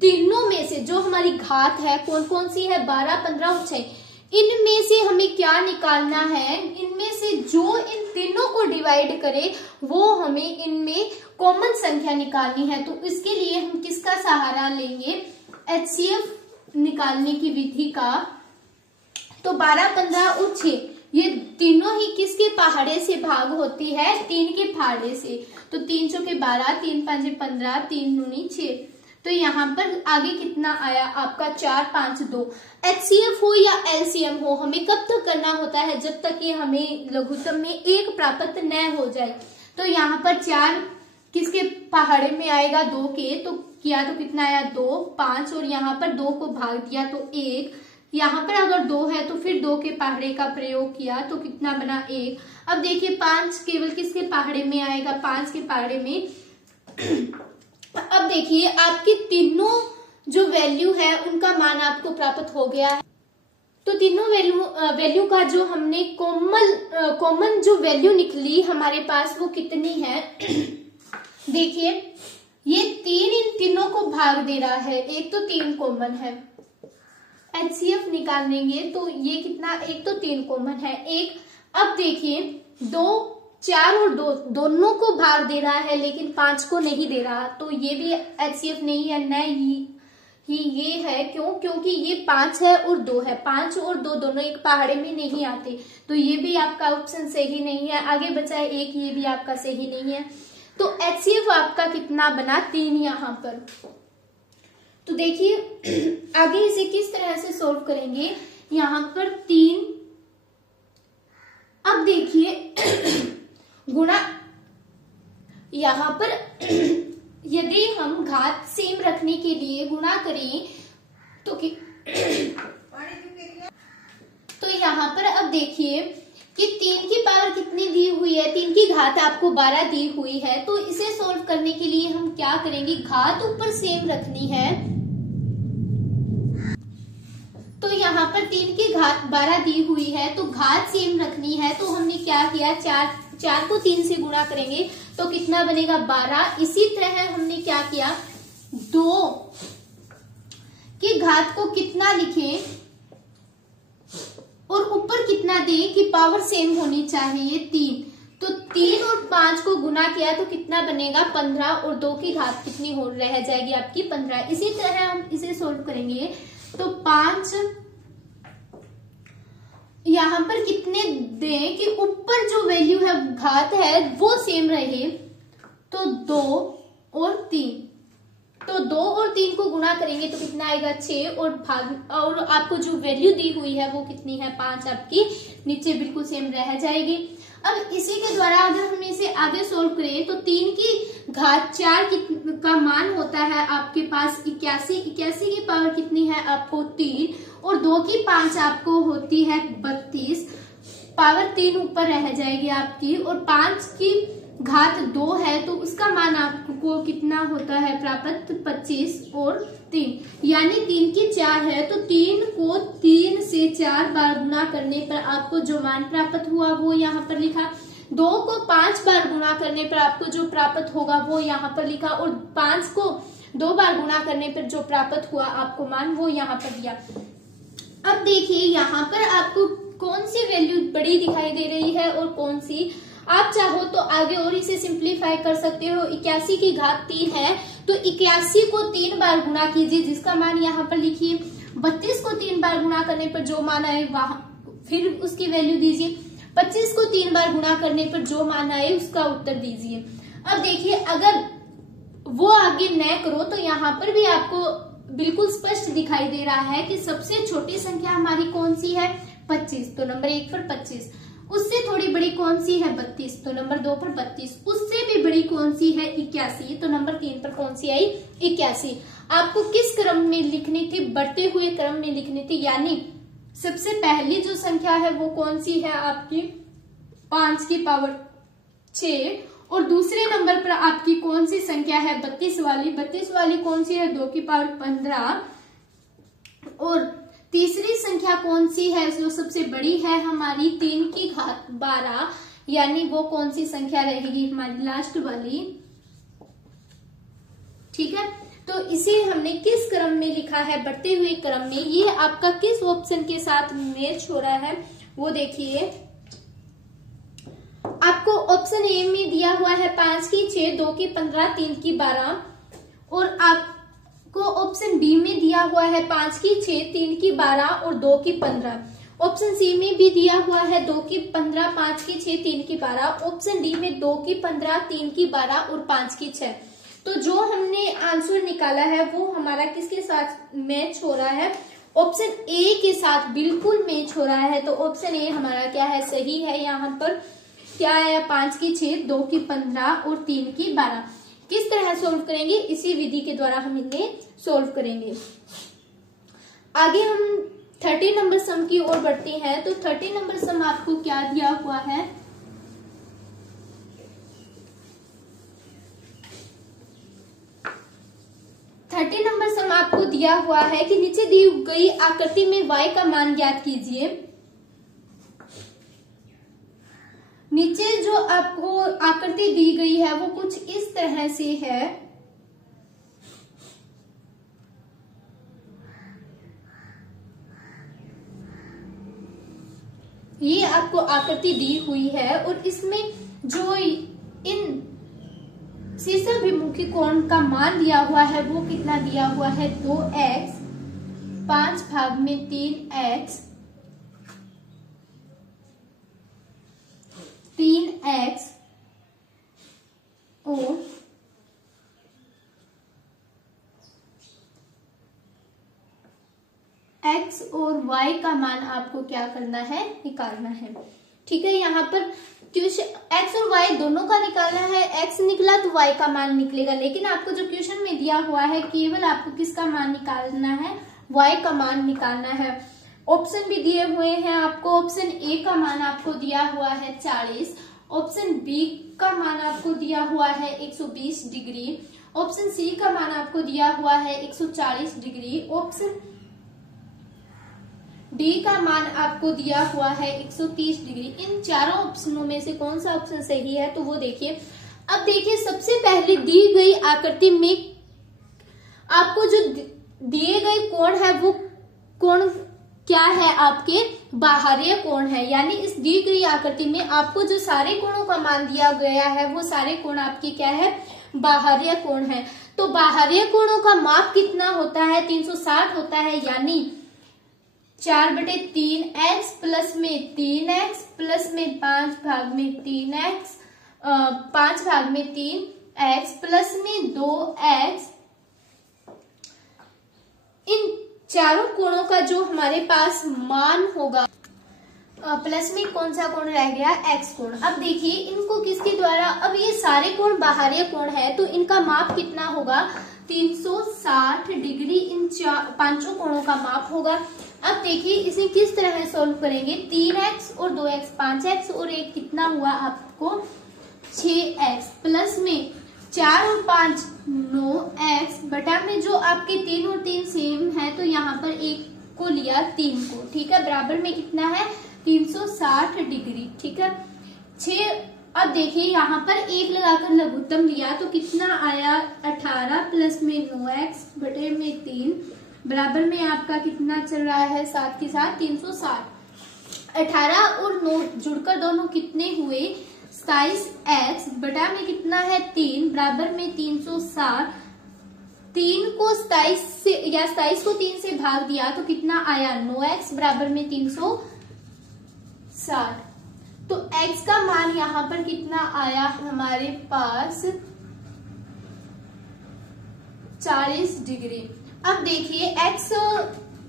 तीनों में से जो हमारी घात है कौन कौन सी है, 12, 15 और 6, इनमें से हमें क्या निकालना है, इनमें से जो इन तीनों को डिवाइड करे वो हमें इनमें कॉमन संख्या निकालनी है। तो इसके लिए हम किसका सहारा लेंगे, HCF निकालने की विधि का। तो 12, 15 और 6 ये तीनों ही किसके पहाड़े से भाग होती है, 3 के पहाड़े से। तो 3 चौके 12, 3 5 15, 3 दूनी 6। तो यहाँ पर आगे कितना आया आपका 4, 5, 2। HCF हो या LCM हो, हमें कब तक करना होता है, जब तक कि हमें लघुत्तम में 1 प्राप्त न हो जाए। तो यहाँ पर 4 किसके पहाड़े में आएगा, 2 के, तो किया तो कितना आया 2, 5 और यहाँ पर 2 को भाग दिया तो 1। यहाँ पर अगर 2 है तो फिर 2 के पहाड़े का प्रयोग किया तो कितना बना 1। अब देखिए 5 केवल किसके पहाड़े में आएगा, 5 के पहाड़े में। अब देखिए आपकी तीनों जो वैल्यू है उनका मान आपको प्राप्त हो गया है। तो तीनों वैल्यू का जो हमने कॉमन जो वैल्यू निकली हमारे पास वो कितनी है, देखिए ये 3 इन तीनों को भाग दे रहा है, एक तो 3 कॉमन है। HCF निकालेंगे तो ये कितना, एक तो 3 कॉमन है, एक। अब देखिए 2, 4 और 2 दोनों को भाग दे रहा है लेकिन 5 को नहीं दे रहा, तो ये भी HCF नहीं है, न ही ये है। क्यों? क्योंकि ये 5 है और 2 है, 5 और 2 दोनों एक पहाड़े में नहीं आते, तो ये भी आपका ऑप्शन सही नहीं है। आगे बचा है 1, ये भी आपका सही नहीं है। तो HCF आपका कितना बना, 3 यहाँ पर। तो देखिए आगे इसे किस तरह से सोल्व करेंगे, यहाँ पर 3। अब देखिए गुणा, यहाँ पर यदि हम घात सेम रखने के लिए गुणा करें तो यहाँ पर अब देखिए कि 3 की पावर कितनी दी हुई है, 3 की घात आपको 12 दी हुई है। तो इसे सोल्व करने के लिए हम क्या करेंगे, घात ऊपर सेम रखनी है। तो यहाँ पर 3 की घात 12 दी हुई है तो घात सेम रखनी है। तो हमने क्या किया, 4 को 3 से गुणा करेंगे तो कितना बनेगा 12। इसी तरह हमने क्या किया, 2 की घात को कितना लिखें और ऊपर कितना दें कि पावर सेम होनी चाहिए, 3। तो 3 और 5 को गुना किया तो कितना बनेगा 15 और 2 की घात कितनी हो रह जाएगी आपकी 15। इसी तरह हम इसे सोल्व करेंगे तो 5 यहाँ पर कितने दें कि ऊपर जो वैल्यू है घात है वो सेम रहे, तो 2 और 3। तो 2 और 3 को गुणा करेंगे तो कितना आएगा 6 और आपको जो वैल्यू दी हुई है वो कितनी है 5, आपकी नीचे बिल्कुल सेम रह जाएगी। अब इसी के द्वारा अगर हम इसे आगे सोल्व करें तो 3 की घात 4 का मान होता है आपके पास 81। 81 की पावर कितनी है आपको 3 और 2 की 5 आपको होती है 32। पावर 3 ऊपर रह जाएगी आपकी और 5 की घात 2 है तो उसका मान आपको कितना होता है प्राप्त 25 और 3, यानी 3 की 4 है तो 3 को 3 से 4 बार गुणा करने पर आपको जो मान प्राप्त हुआ वो यहाँ पर लिखा। 2 को 5 बार गुणा करने पर आपको जो प्राप्त होगा वो यहाँ पर लिखा और 5 को 2 बार गुणा करने पर जो प्राप्त हुआ आपको मान वो यहाँ पर दिया। अब देखिए यहाँ पर आपको कौन सी वैल्यू बड़ी दिखाई दे रही है और कौन सी, आप चाहो तो आगे और इसे सिंप्लीफाई कर सकते हो। 81 की घात 3 है तो 81 को 3 बार गुणा कीजिए जिसका मान यहाँ पर लिखिए। 32 को 3 बार गुणा करने पर जो मान आए वहां फिर उसकी वैल्यू दीजिए। 25 को 3 बार गुणा करने पर जो मान आए उसका उत्तर दीजिए। अब देखिए अगर वो आगे न करो तो यहाँ पर भी आपको बिल्कुल स्पष्ट दिखाई दे रहा है कि सबसे छोटी संख्या हमारी कौन सी है 25, तो नंबर 1 पर 25। उससे थोड़ी बड़ी कौन सी है 32, तो नंबर 2 पर 32। उससे भी बड़ी कौन सी है 81, तो नंबर 3 पर कौन सी आई 81। आपको किस क्रम में लिखनी थी, बढ़ते हुए क्रम में लिखनी थी, यानी सबसे पहली जो संख्या है वो कौन सी है आपकी 5 की पावर 6, और दूसरे नंबर पर आपकी कौन सी संख्या है 32 वाली। 32 वाली कौन सी है 2 की पावर 15, और तीसरी संख्या कौन सी है जो सबसे बड़ी है हमारी 3 की घात 12, यानी वो कौन सी संख्या रहेगी हमारी लास्ट वाली। ठीक है, तो इसे हमने किस क्रम में लिखा है, बढ़ते हुए क्रम में। ये आपका किस ऑप्शन के साथ मैच हो रहा है वो देखिए। आपको ऑप्शन ए में दिया हुआ है 5 की 6, 2 की 15, 3 की 12, और आपको ऑप्शन बी में दिया हुआ है 5 की 6, 3 की 12 और 2 की 15। ऑप्शन सी में भी दिया हुआ है 2 की 15, 5 की 6, 3 की 12। ऑप्शन डी में 2 की 15, 3 की 12 और 5 की 6। तो जो हमने आंसर निकाला है वो हमारा किसके साथ मैच हो रहा है, ऑप्शन ए के साथ बिल्कुल मैच हो रहा है। तो ऑप्शन ए हमारा क्या है, सही है। यहाँ पर क्या है 5 की 6, 2 की 15 और 3 की 12। किस तरह सोल्व करेंगे, इसी विधि के द्वारा हम इन्हें सोल्व करेंगे। आगे हम 30 नंबर सम की ओर बढ़ते हैं। तो 30 नंबर सम आपको क्या दिया हुआ है, नंबर सम आपको दिया हुआ है कि नीचे दी गई आकृति में y का मान ज्ञात कीजिए। नीचे जो आपको आकृति दी गई है वो कुछ इस तरह से है। ये आपको आकृति दी हुई है और इसमें जो इन शीर्षाभिमुखी कोण का मान दिया हुआ है वो कितना दिया हुआ है 2x, 5 भाग में 3x, 3x और x और y का मान आपको क्या करना है, निकालना है। ठीक है, यहाँ पर क्वेश्चन x और y दोनों का निकालना है। x निकला तो y का मान निकलेगा, लेकिन आपको जो क्वेश्चन में दिया हुआ है केवल आपको किसका मान निकालना है, y का मान निकालना है। ऑप्शन भी दिए हुए हैं आपको। ऑप्शन ए का मान आपको दिया हुआ है 40, ऑप्शन बी का मान आपको दिया हुआ है 120 डिग्री, ऑप्शन सी का मान आपको दिया हुआ है 140 डिग्री, ऑप्शन डी का मान आपको दिया हुआ है 130 डिग्री। इन चारों ऑप्शनों में से कौन सा ऑप्शन सही है, तो वो देखिए। अब देखिए, सबसे पहले दी गई आकृति में आपको जो दिए गए कोण है वो कोण क्या है, आपके बाहरी कोण है। यानी इस दी गई आकृति में आपको जो सारे कोणों का मान दिया गया है वो सारे कोण आपके क्या है, बाहरी कोण है। तो बाहरी कोणों का माप कितना होता है, 360 होता है। यानी 4/3x प्लस में 3x प्लस में 5 भाग में 3x, 5 भाग में 3x प्लस में 2x। इन चारों कोणों का जो हमारे पास मान होगा, प्लस में कौन सा कोण रह गया, x कोण। अब देखिए इनको किसके द्वारा, अब ये सारे कोण बाहरी कोण है तो इनका माप कितना होगा, 360 डिग्री इन पांचों कोणों का माप होगा। अब देखिए इसे किस तरह सॉल्व करेंगे, 3x और 2x 5x और एक कितना हुआ आपको 6x प्लस में 4 और 5 9x बटा में जो आपके 3 और 3 सेम है तो यहाँ पर एक को लिया 3 को। ठीक है, बराबर में कितना है 360 डिग्री। ठीक है, 6। अब देखिए यहाँ पर एक लगाकर लघुत्तम लिया तो कितना आया 18 प्लस में 9x बटे में 3 बराबर में आपका कितना चल रहा है, साथ के साथ 360। 18 और 9 जुड़कर दोनों कितने हुए 27x बटा में कितना है 3 बराबर में 360। 3 को 27 से या 27 को 3 से भाग दिया तो कितना आया 9x बराबर में 360। तो x का मान यहाँ पर कितना आया हमारे पास 40 डिग्री। अब देखिए x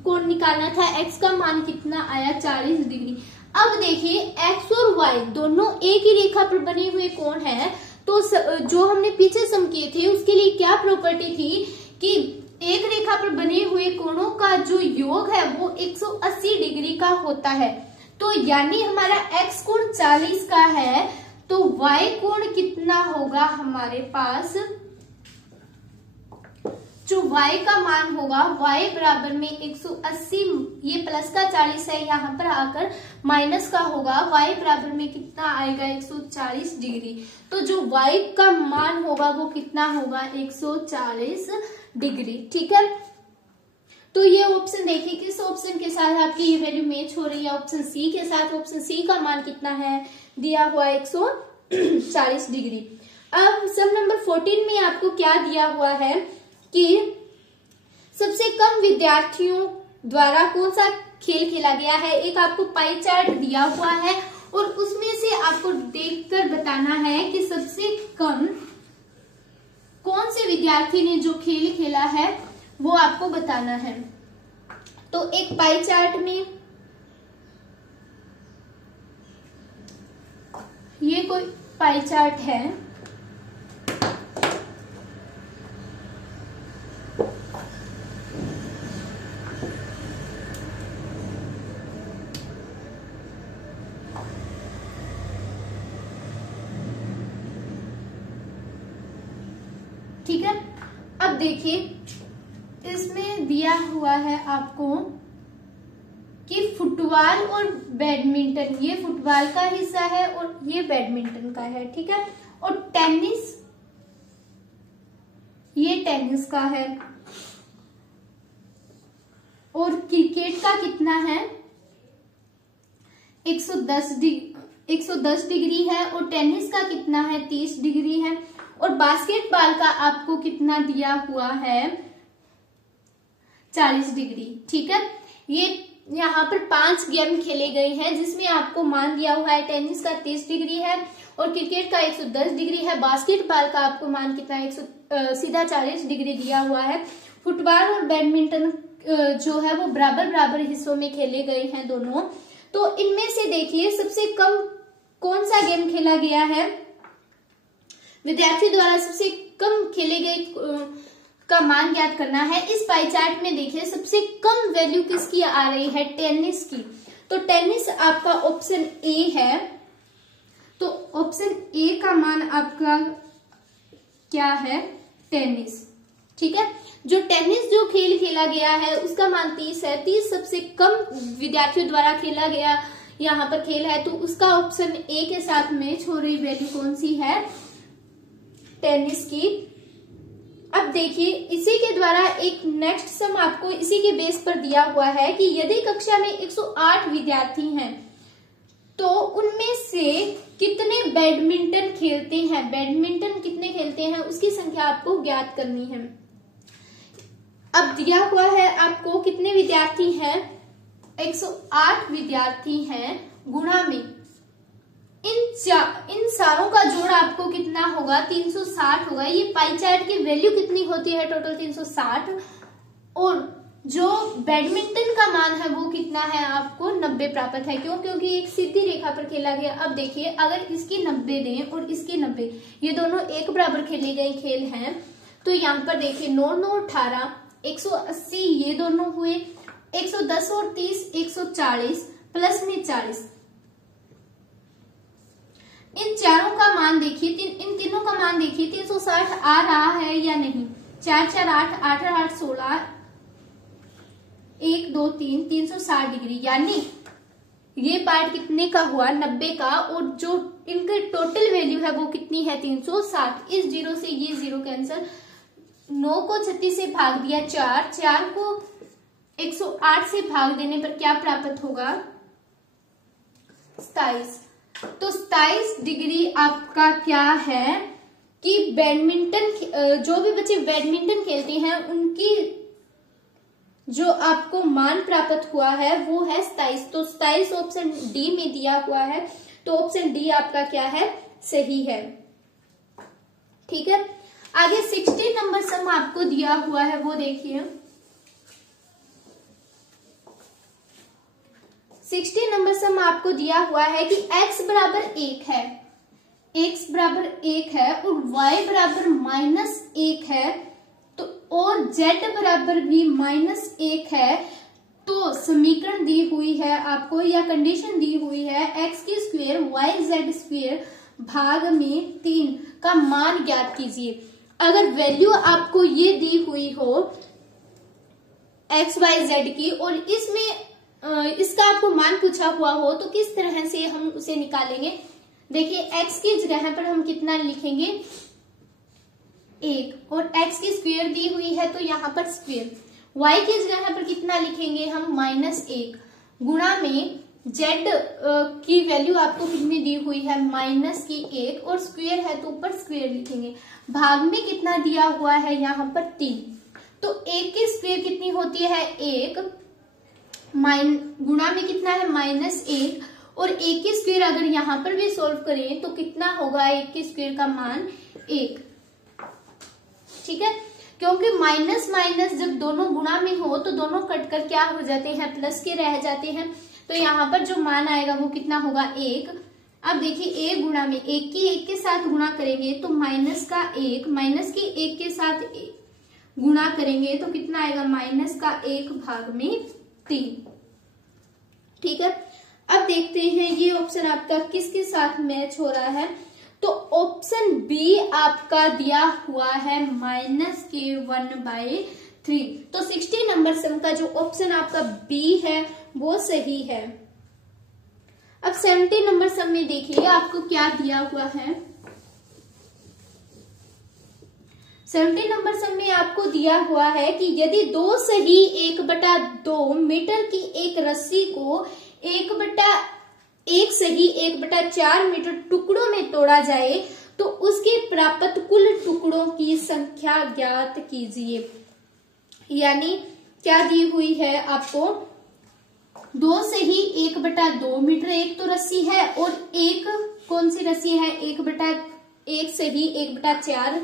को निकालना था, x का मान कितना आया 40 डिग्री। अब देखिए x और y दोनों एक ही रेखा पर बने हुए कोण है, तो जो हमने पीछे सम किए थे उसके लिए क्या प्रॉपर्टी थी कि एक रेखा पर बने हुए कोणों का जो योग है वो 180 डिग्री का होता है। तो यानी हमारा x कोण 40 का है, तो y कोण कितना होगा हमारे पास, जो y का मान होगा y बराबर में 180, ये प्लस का 40 है, यहाँ पर आकर माइनस का होगा, y बराबर में कितना आएगा 140 डिग्री। तो जो y का मान होगा वो कितना होगा 140 डिग्री। ठीक है, तो ये ऑप्शन देखिए किस ऑप्शन के साथ आपकी ये वैल्यू मैच हो रही है, ऑप्शन सी के साथ। ऑप्शन सी का मान कितना है, दिया हुआ 140 डिग्री। अब सम नंबर 14 में आपको क्या दिया हुआ है कि सबसे कम विद्यार्थियों द्वारा कौन सा खेल खेला गया है। एक आपको पाई चार्ट दिया हुआ है और उसमें से आपको देखकर बताना है कि सबसे कम कौन से विद्यार्थी ने जो खेल खेला है वो आपको बताना है। तो एक पाई चार्ट में ये कोई पाई चार्ट है, ठीक है। अब देखिए इसमें दिया हुआ है आपको कि फुटबॉल और बैडमिंटन, ये फुटबॉल का हिस्सा है और ये बैडमिंटन का है, ठीक है। और टेनिस, ये टेनिस का है। और क्रिकेट का कितना है 110 डिग्री है और टेनिस का कितना है 30 डिग्री है। और बास्केटबॉल का आपको कितना दिया हुआ है 40 डिग्री, ठीक है। ये यहाँ पर 5 गेम खेले गए हैं जिसमें आपको मान दिया हुआ है टेनिस का 30 डिग्री है और क्रिकेट का 110 डिग्री है। बास्केटबॉल का आपको मान कितना है सीधा 40 डिग्री दिया हुआ है। फुटबॉल और बैडमिंटन जो है वो बराबर बराबर हिस्सों में खेले गए हैं दोनों। तो इनमें से देखिए सबसे कम कौन सा गेम खेला गया है, विद्यार्थी द्वारा सबसे कम खेले गए का मान ज्ञात करना है। इस पाई चार्ट में देखिए सबसे कम वैल्यू किसकी आ रही है, टेनिस की। तो टेनिस आपका ऑप्शन ए है, तो ऑप्शन ए का मान आपका क्या है टेनिस, ठीक है। जो टेनिस जो खेल खेला गया है उसका मान 30 है। 30 सबसे कम विद्यार्थियों द्वारा खेला गया यहाँ पर खेल है, तो उसका ऑप्शन ए के साथ मैच हो रही वैल्यू कौन सी है, टेनिस की। अब देखिए इसी के द्वारा एक नेक्स्ट सम आपको इसी के बेस पर दिया हुआ है कि यदि कक्षा में 108 विद्यार्थी हैं तो उनमें से कितने बैडमिंटन खेलते हैं, बैडमिंटन कितने खेलते हैं उसकी संख्या आपको ज्ञात करनी है। अब दिया हुआ है आपको कितने विद्यार्थी हैं, 108 विद्यार्थी हैं, गुणा में इन सारों का जोड़ आपको कितना होगा 360 होगा। ये पाई चार्ट की वैल्यू कितनी होती है टोटल 360, और जो बैडमिंटन का मान है वो कितना है आपको 90 प्राप्त है। क्यों, क्योंकि एक सीधी रेखा पर खेला गया। अब देखिए अगर इसकी 90 दें और इसकी 90, ये दोनों एक बराबर खेले गए खेल हैं, तो यहाँ पर देखिए 9 9 18 180 ये दोनों हुए, 110 और 30 140 प्लस में 40। इन चारों का मान देखिए, इन तीनों का मान देखिए 360 आ रहा है या नहीं। 4 4 8 8 8 16 1 2 3 360 डिग्री, यानी ये पार्ट कितने का हुआ 90 का, और जो इनका टोटल वैल्यू है वो कितनी है 360। इस जीरो से ये जीरो कैंसिल, 9 को 36 से भाग दिया 4, 4 को 108 से भाग देने पर क्या प्राप्त होगा 27। तो 27 डिग्री आपका क्या है कि बैडमिंटन, जो भी बच्चे बैडमिंटन खेलते हैं उनकी जो आपको मान प्राप्त हुआ है वो है 27। तो 27 ऑप्शन डी में दिया हुआ है, तो ऑप्शन डी आपका क्या है सही है, ठीक है। आगे 16 नंबर सम आपको दिया हुआ है, वो देखिए। 16 नंबर सम आपको दिया हुआ है कि x बराबर 1 है, x बराबर 1 है और y बराबर -1 है, तो और z बराबर भी -1 है। तो समीकरण दी हुई है आपको या कंडीशन दी हुई है x की स्क्वायर y z स्क्वायर भाग में 3 का मान ज्ञात कीजिए। अगर वैल्यू आपको ये दी हुई हो x y z की और इसमें इसका आपको मान पूछा हुआ हो तो किस तरह से हम उसे निकालेंगे। देखिए x की जगह पर हम कितना लिखेंगे 1 और x की स्क्वायर दी हुई है तो यहाँ पर स्क्वायर, y की जगह पर कितना लिखेंगे हम -1 गुणा में z की वैल्यू आपको कितनी दी हुई है -1 और स्क्वायर है तो ऊपर स्क्वायर लिखेंगे, भाग में कितना दिया हुआ है यहाँ पर 3। तो 1 की स्क्वायर कितनी होती है 1 गुणा में कितना है -1 और 1 की स्क्वायर अगर यहाँ पर भी सॉल्व करें तो कितना होगा 1 की स्क्वायर का मान 1। ठीक है, क्योंकि माइनस माइनस जब दोनों गुणा में हो तो दोनों कटकर क्या हो जाते हैं प्लस के रह जाते हैं, तो यहाँ पर जो मान आएगा वो कितना होगा 1। अब देखिए 1 गुणा में 1 की 1 के साथ गुणा करेंगे तो माइनस का 1 माइनस की 1 के साथ गुणा करेंगे तो कितना आएगा माइनस का 1 भाग में 3। ठीक है, अब देखते हैं ये ऑप्शन आपका किसके साथ मैच हो रहा है। तो ऑप्शन बी आपका दिया हुआ है -k1/3। तो 60 नंबर सम का जो ऑप्शन आपका बी है वो सही है। अब 70 नंबर सम में देखिए आपको क्या दिया हुआ है। 70 नंबर सम में आपको दिया हुआ है कि यदि 2 सही 1/2 मीटर की एक रस्सी को 1 सही 1/4 मीटर टुकड़ों में तोड़ा जाए तो उसके प्राप्त कुल टुकड़ों की संख्या ज्ञात कीजिए। यानी क्या दी हुई है आपको 2 सही 1/2 मीटर एक तो रस्सी है और एक कौन सी रस्सी है 1 सही 1/4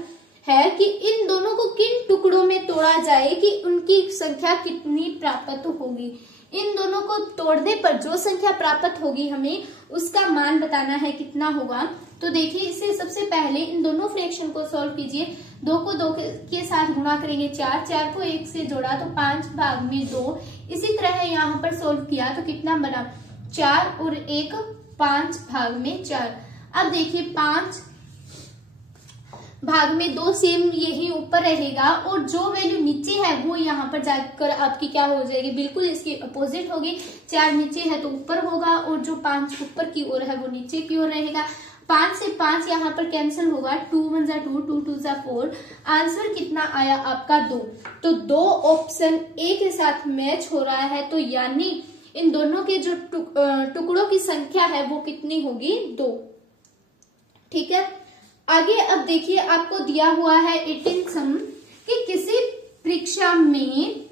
है कि इन दोनों को किन टुकड़ों में तोड़ा जाए कि उनकी संख्या कितनी प्राप्त होगी। इन दोनों को तोड़ने पर जो संख्या प्राप्त होगी हमें उसका मान बताना है कितना होगा। तो देखिए इसे सबसे पहले इन दोनों फ्रैक्शन को सॉल्व कीजिए। 2 को 2 के साथ गुणा करेंगे 4 को 1 से जोड़ा तो 5 भाग में 2। इसी तरह यहाँ पर सॉल्व किया तो कितना बना 4 और 1 5 भाग में 4। अब देखिए 5 भाग में 2 सेम यही ऊपर रहेगा और जो वैल्यू नीचे है वो यहाँ पर जाकर आपकी क्या हो जाएगी बिल्कुल इसकी अपोजिट होगी। 4 नीचे है तो ऊपर होगा और जो 5 ऊपर की ओर है वो नीचे की ओर रहेगा। 5 से 5 यहाँ पर कैंसिल होगा 2 1 जा 2 2 2 जा 4। आंसर कितना आया आपका 2। तो 2 ऑप्शन ए के साथ मैच हो रहा है। तो यानी इन दोनों के जो टुकड़ों की संख्या है वो कितनी होगी 2। ठीक है, आगे अब देखिए आपको दिया हुआ है 18 सम कि किसी परीक्षा में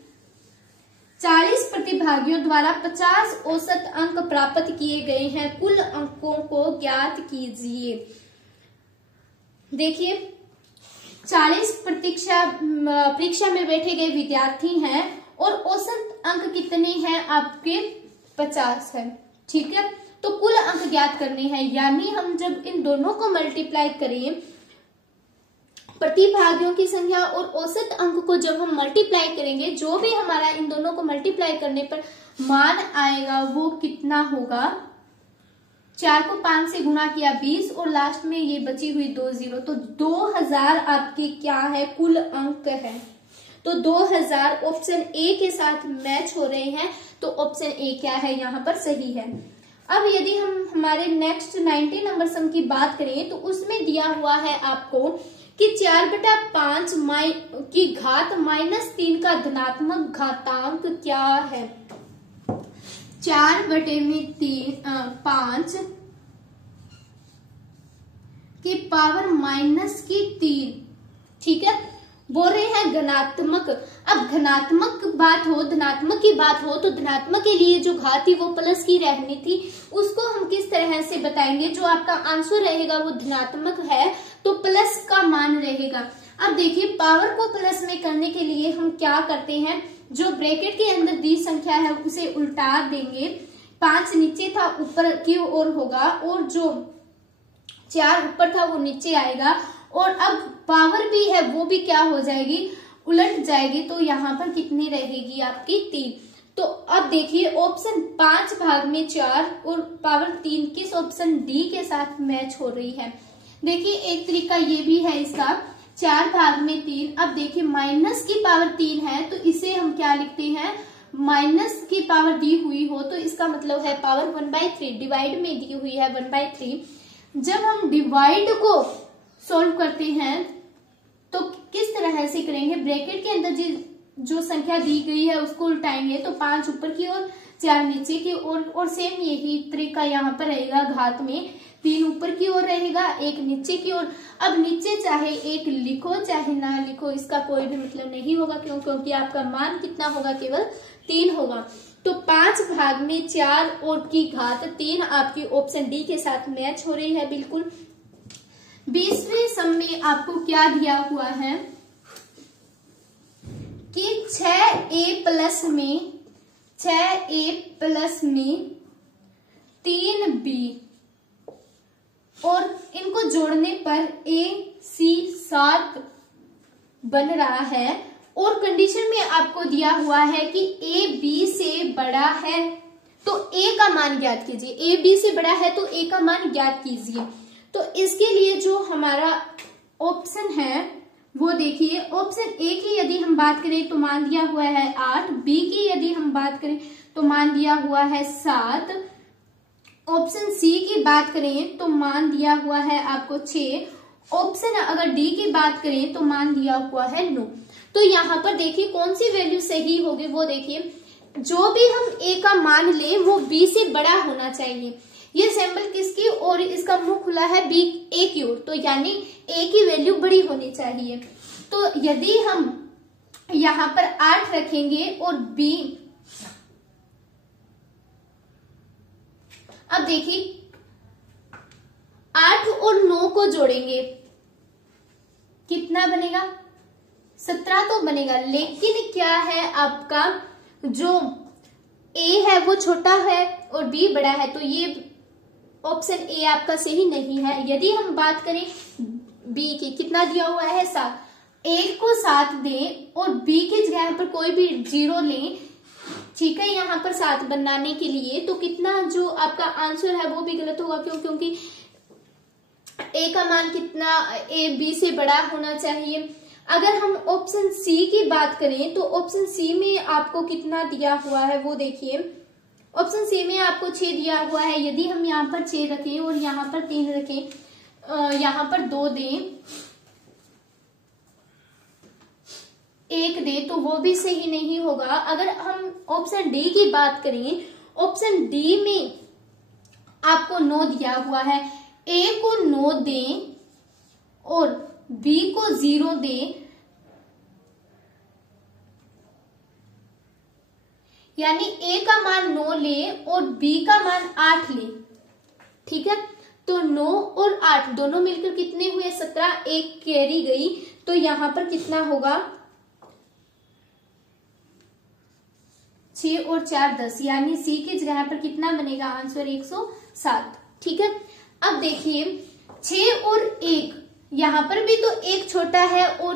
40 प्रतिभागियों द्वारा 50 औसत अंक प्राप्त किए गए हैं, कुल अंकों को ज्ञात कीजिए। देखिए 40 परीक्षा में बैठे गए विद्यार्थी हैं और औसत अंक कितने हैं आपके 50 है। ठीक है, तो कुल अंक ज्ञात करने हैं। यानी हम जब इन दोनों को मल्टीप्लाई करें प्रतिभागियों की संख्या और औसत अंक को जब हम मल्टीप्लाई करेंगे जो भी हमारा इन दोनों को मल्टीप्लाई करने पर मान आएगा वो कितना होगा। 4 को 5 से गुणा किया 20 और लास्ट में ये बची हुई 2 0 तो 2000 आपके क्या है कुल अंक है। तो 2000 ऑप्शन ए के साथ मैच हो रहे हैं। तो ऑप्शन ए क्या है यहाँ पर सही है। अब यदि हम हमारे नेक्स्ट 90 नंबर सम की बात करें तो उसमें दिया हुआ है आपको कि 4/5 की घात -3 का धनात्मक घातांक क्या है। 4/5 की पावर -3। ठीक है, बोल रहे हैं धनात्मक। अब धनात्मक की बात हो तो धनात्मक के लिए जो घात थी वो प्लस की रहनी थी, उसको हम किस तरह से बताएंगे। जो आपका आंसर रहेगा वो धनात्मक है तो प्लस का मान रहेगा। अब देखिए पावर को प्लस में करने के लिए हम क्या करते हैं, जो ब्रैकेट के अंदर दी संख्या है उसे उल्टा देंगे, 5 नीचे था ऊपर की ओर होगा और जो 4 ऊपर था वो नीचे आएगा, और अब पावर भी है वो भी क्या हो जाएगी, उलट जाएगी। तो यहाँ पर कितनी रहेगी आपकी 3। तो अब देखिए ऑप्शन 5 भाग में 4 और पावर 3 किस ऑप्शन डी के साथ मैच हो रही है। देखिए एक तरीका ये भी है इसका, 4 भाग में 3। अब देखिए माइनस की पावर 3 है तो इसे हम क्या लिखते हैं, माइनस की पावर दी हुई हो तो इसका मतलब है पावर 1/3, डिवाइड में दी हुई है 1/3। जब हम डिवाइड को सॉल्व करते हैं तो किस तरह से करेंगे, ब्रैकेट के अंदर जो संख्या दी गई है उसको उल्टाएंगे, तो 5 ऊपर की ओर 4 नीचे की ओर, और सेम यही तरीका यहाँ पर रहेगा, घात में 3 ऊपर की ओर रहेगा 1 नीचे की ओर। अब नीचे चाहे 1 लिखो चाहे ना लिखो इसका कोई भी मतलब नहीं होगा, क्योंकि आपका मान कितना होगा, केवल 3 होगा। तो 5 भाग में 4 और की घात 3 आपकी ऑप्शन डी के साथ मैच हो रही है बिल्कुल। 20वें सम में आपको क्या दिया हुआ है कि 6a प्लस में 3b और इनको जोड़ने पर ac 7 बन रहा है, और कंडीशन में आपको दिया हुआ है कि a b से बड़ा है तो a का मान ज्ञात कीजिए, a b से बड़ा है तो a का मान ज्ञात कीजिए। तो इसके लिए जो हमारा ऑप्शन है वो देखिए, ऑप्शन ए की यदि हम बात करें तो मान दिया हुआ है 8, बी की यदि हम बात करें तो मान दिया हुआ है 7, ऑप्शन सी की बात करें तो मान दिया हुआ है आपको 6, ऑप्शन अगर डी की बात करें तो मान दिया हुआ है 9। तो यहाँ पर देखिए कौन सी वैल्यू सही होगी, वो देखिए जो भी हम ए का मान लें वो बी से बड़ा होना चाहिए। ये सैंपल किसकी और इसका मुंह खुला है बी ए की ओर, तो यानी ए की वैल्यू बड़ी होनी चाहिए। तो यदि हम यहाँ पर 8 रखेंगे और बी, अब देखिए 8 और 9 को जोड़ेंगे कितना बनेगा, 17 तो बनेगा। लेकिन क्या है आपका जो ए है वो छोटा है और बी बड़ा है, तो ये ऑप्शन ए आपका सही नहीं है। यदि हम बात करें बी की, कितना दिया हुआ है 7, ए को 7 दें और बी की जगह पर कोई भी 0 लें, ठीक है, यहाँ पर 7 बनाने के लिए, तो कितना जो आपका आंसर है वो भी गलत होगा। क्यों, क्योंकि ए का मान कितना, ए बी से बड़ा होना चाहिए। अगर हम ऑप्शन सी की बात करें तो ऑप्शन सी में आपको कितना दिया हुआ है वो देखिए, ऑप्शन सी में आपको 6 दिया हुआ है। यदि हम यहाँ पर 6 रखें और यहाँ पर 3 रखें, यहाँ पर 2 दें, 1 दें, तो वो भी सही नहीं होगा। अगर हम ऑप्शन डी की बात करें, ऑप्शन डी में आपको 9 दिया हुआ है, ए को 9 दें और बी को 0 दें, यानी ए का मान 9 ले और बी का मान 8 ले, ठीक है। तो 9 और 8 दोनों मिलकर कितने हुए 17, एक कैरी गई, तो यहां पर कितना होगा 6 और 4 10, यानी सी की जगह पर कितना बनेगा आंसर 107, ठीक है। अब देखिए 6 और 1, यहां पर भी तो एक छोटा है और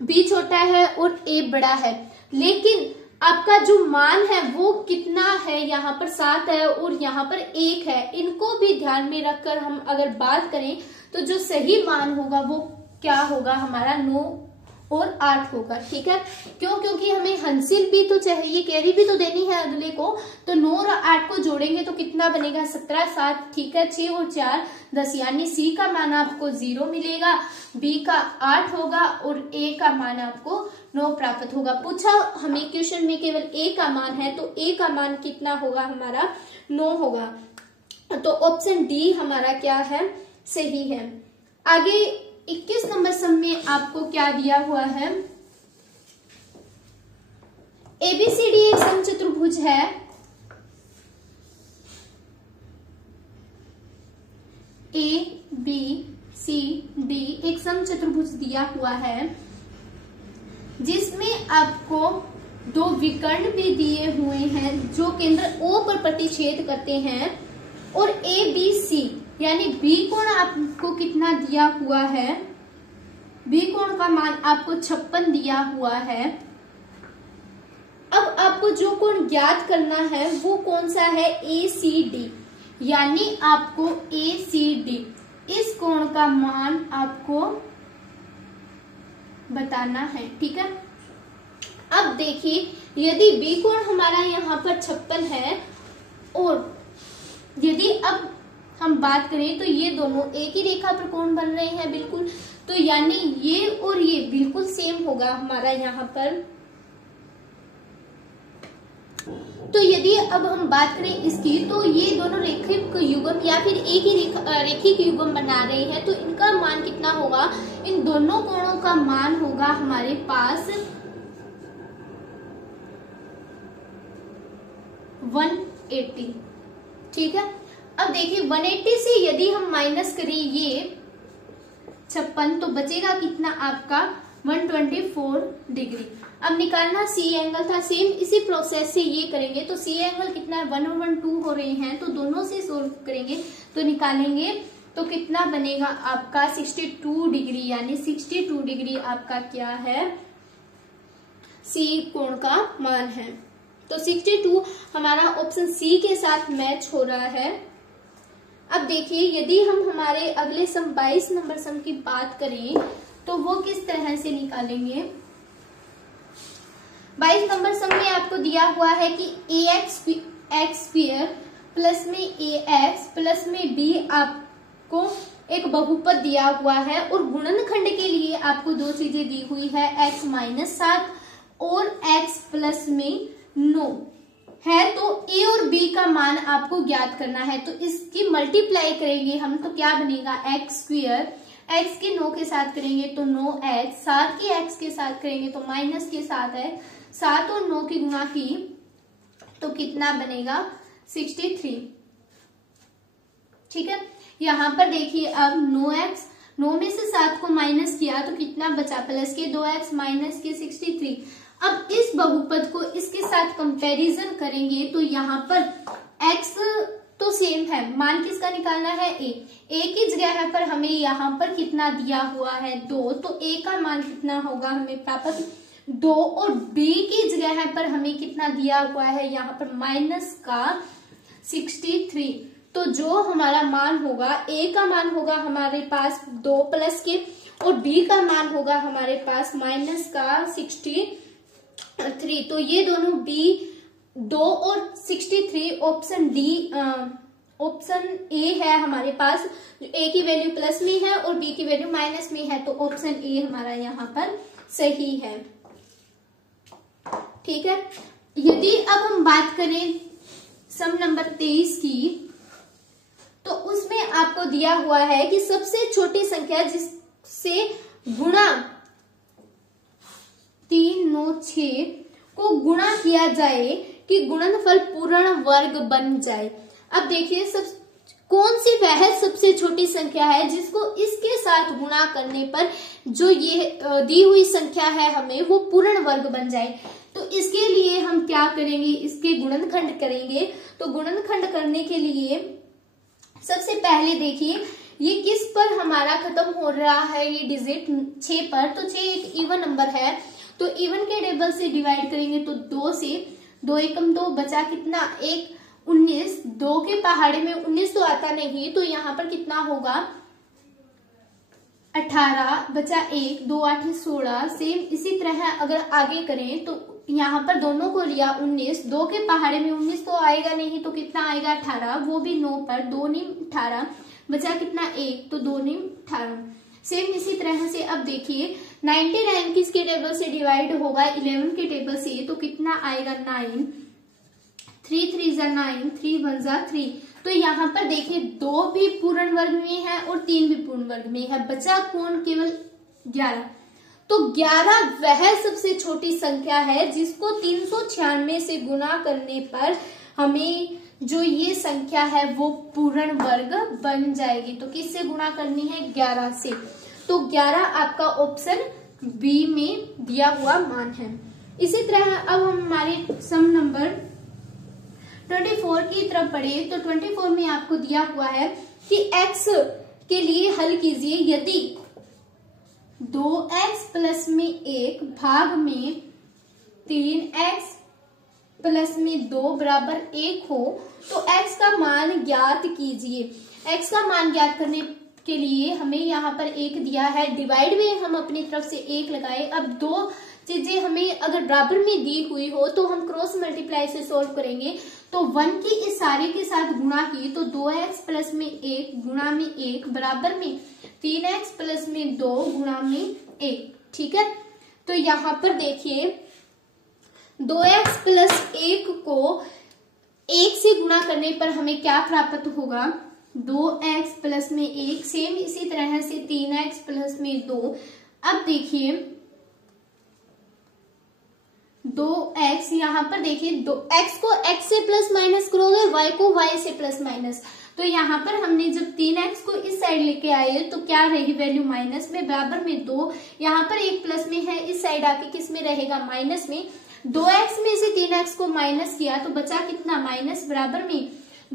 बी छोटा है और ए बड़ा है, लेकिन आपका जो मान है वो कितना है, यहाँ पर 7 है और यहाँ पर 1 है। इनको भी ध्यान में रखकर हम अगर बात करें तो जो सही मान होगा वो क्या होगा, हमारा 9 और 8 होगा, ठीक है। क्यों, क्योंकि हमें हंसिल भी तो चाहिए, कैरी भी तो देनी है अगले को, तो 9 और 8 को जोड़ेंगे तो कितना बनेगा 17 7, ठीक है। 6 और 4 10, यानी सी का मान आपको 0 मिलेगा, बी का 8 होगा और ए का मान आपको 9 प्राप्त होगा। पूछा हमें क्वेश्चन में केवल ए का मान है, तो ए का मान कितना होगा हमारा 9 होगा। तो ऑप्शन डी हमारा क्या है, सही है। आगे 21 नंबर सम में आपको क्या दिया हुआ है, एबीसीडी एक समचतुर्भुज है, ए बी सी डी एक समचतुर्भुज दिया हुआ है जिसमें आपको दो विकर्ण भी दिए हुए हैं जो केंद्र O पर प्रतिच्छेद करते हैं, और ए बी सी यानी बी कोण आपको कितना दिया हुआ है, बी कोण का मान आपको 56 दिया हुआ है। अब आपको जो कोण ज्ञात करना है वो कौन सा है, ए सी डी, यानी आपको ए सी डी इस कोण का मान आपको बताना है। ठीक है, अब देखिए यदि बी कोण हमारा यहाँ पर 56 है और यदि अब हम बात करें तो ये दोनों एक ही रेखा पर कोण बन रहे हैं बिल्कुल, तो यानी ये और ये बिल्कुल सेम होगा हमारा यहाँ पर। तो यदि अब हम बात करें इसकी, तो ये दोनों रेखिक युग्म या फिर एक ही रेखिक युग्म बना रहे हैं, तो इनका मान कितना होगा, इन दोनों कोणों का मान होगा हमारे पास 180। ठीक है, अब देखिए 180 से यदि हम माइनस करें ये 56 तो बचेगा कितना आपका 124 डिग्री। अब निकालना सी एंगल था, सेम इसी प्रोसेस से ये करेंगे तो सी एंगल कितना है 112 हो रहे हैं, तो दोनों से सोल्व करेंगे तो निकालेंगे तो कितना बनेगा आपका 62 डिग्री, यानी 62 डिग्री आपका क्या है, सी कोण का मान है। तो 62 हमारा ऑप्शन सी के साथ मैच हो रहा है। अब देखिए यदि हम हमारे अगले सम 22 नंबर सम की बात करें तो वो किस तरह से निकालेंगे। 22 नंबर सम में आपको दिया हुआ है कि एक्स स्क्वायर प्लस में ax प्लस में b आपको एक बहुपद दिया हुआ है, और गुणनखंड के लिए आपको दो चीजें दी हुई है, x माइनस 7 और x प्लस में 9 है। तो a और b का मान आपको ज्ञात करना है, तो इसकी मल्टीप्लाई करेंगे हम तो क्या बनेगा एक्स स्क्वायर, x के 9 के साथ करेंगे तो 9x, 7 के x के साथ करेंगे तो माइनस के 7x, 7 और 9 की गुणा की तो कितना बनेगा 63। ठीक है, यहाँ पर देखिए अब 9x, 9 में से 7 को माइनस किया तो कितना बचा, प्लस के 2x माइनस के 63। अब इस बहुपद को इसके साथ कंपैरिजन करेंगे तो यहाँ पर x तो सेम है, मान किसका निकालना है a की जगह पर हमें यहाँ पर कितना दिया हुआ है 2, तो a का मान कितना होगा हमें प्राप्त 2, और b की जगह पर हमें कितना दिया हुआ है यहाँ पर माइनस का 63। तो जो हमारा मान होगा a का मान होगा हमारे पास 2 प्लस के, और b का मान होगा हमारे पास माइनस का 63। तो ये दोनों b 2 और 63 ऑप्शन डी, ऑप्शन ए है हमारे पास, a की वैल्यू प्लस में है और b की वैल्यू माइनस में है, तो ऑप्शन ए हमारा यहाँ पर सही है। ठीक है, यदि अब हम बात करें सम नंबर 23 की, तो उसमें आपको दिया हुआ है कि सबसे छोटी संख्या जिससे गुणा 396 को गुणा किया जाए कि गुणनफल पूर्ण वर्ग बन जाए। अब देखिए कौन सी वह सबसे छोटी संख्या है जिसको इसके साथ गुणा करने पर जो ये दी हुई संख्या है हमें वो पूर्ण वर्ग बन जाए। तो इसके लिए हम क्या करेंगे, इसके गुणनखंड करेंगे। तो गुणनखंड करने के लिए सबसे पहले देखिए ये किस पर हमारा खत्म हो रहा है, ये डिजिट 6 पर, तो 6 एक इवन नंबर है, तो इवन के टेबल से डिवाइड करेंगे तो 2 से, 2 एकम 2 बचा कितना 1, 19, 2 के पहाड़े में 19 तो आता नहीं, तो यहाँ पर कितना होगा 18 बचा 1, 2 8 16। सेम इसी तरह अगर आगे करें तो यहाँ पर दोनों को लिया 19, 2 के पहाड़े में 19 तो आएगा नहीं, तो कितना आएगा 18, वो भी 9 पर, 2 नीम 18 बचा कितना 1, तो 2 नीम 18। सेम इसी तरह से अब देखिए 99 किसके टेबल से डिवाइड होगा 11 के टेबल से, तो कितना आएगा 9, 3 3 जा 9, 3 1 जा 3। तो यहाँ पर देखिए 2 भी पूर्ण वर्ग में है और 3 भी पूर्ण वर्ग में है, बचा कौन केवल 11। तो 11 वह सबसे छोटी संख्या है जिसको 396 से गुना करने पर हमें जो ये संख्या है वो पूर्ण वर्ग बन जाएगी। तो किससे गुणा करनी है? 11 से। तो 11 आपका ऑप्शन बी में दिया हुआ मान है। इसी तरह अब हम हमारे सम नंबर 24 की तरफ बढ़े। तो 24 में आपको दिया हुआ है कि x के लिए हल कीजिए यदि 2x प्लस में 1 भाग में 3x प्लस में 2 बराबर 1 हो तो x का मान ज्ञात कीजिए। x का मान ज्ञात करने के लिए हमें यहाँ पर 1 दिया है, डिवाइड में हम अपनी तरफ से 1 लगाए। अब दो चीजें हमें अगर बराबर में दी हुई हो तो हम क्रॉस मल्टीप्लाई से सॉल्व करेंगे। तो 1 की इस सारे के साथ गुणा की तो 2x प्लस में 1 गुणा में 1 बराबर में 3x प्लस में 2 गुणा में 1। ठीक है, तो यहाँ पर देखिए 2x प्लस 1 को 1 से गुणा करने पर हमें क्या प्राप्त होगा? 2x प्लस में 1। सेम इसी तरह से 3x प्लस में 2। अब देखिए 2x, यहाँ पर देखिए x को x से प्लस माइनस करोगे, y को y से प्लस माइनस। तो यहाँ पर हमने जब 3x को इस साइड लेके आए तो क्या रहेगी वैल्यू? माइनस में, बराबर में 2। यहाँ पर 1 प्लस में है, इस साइड आके किस में रहेगा? माइनस में। 2x में से 3x को माइनस किया तो बचा कितना? माइनस, बराबर में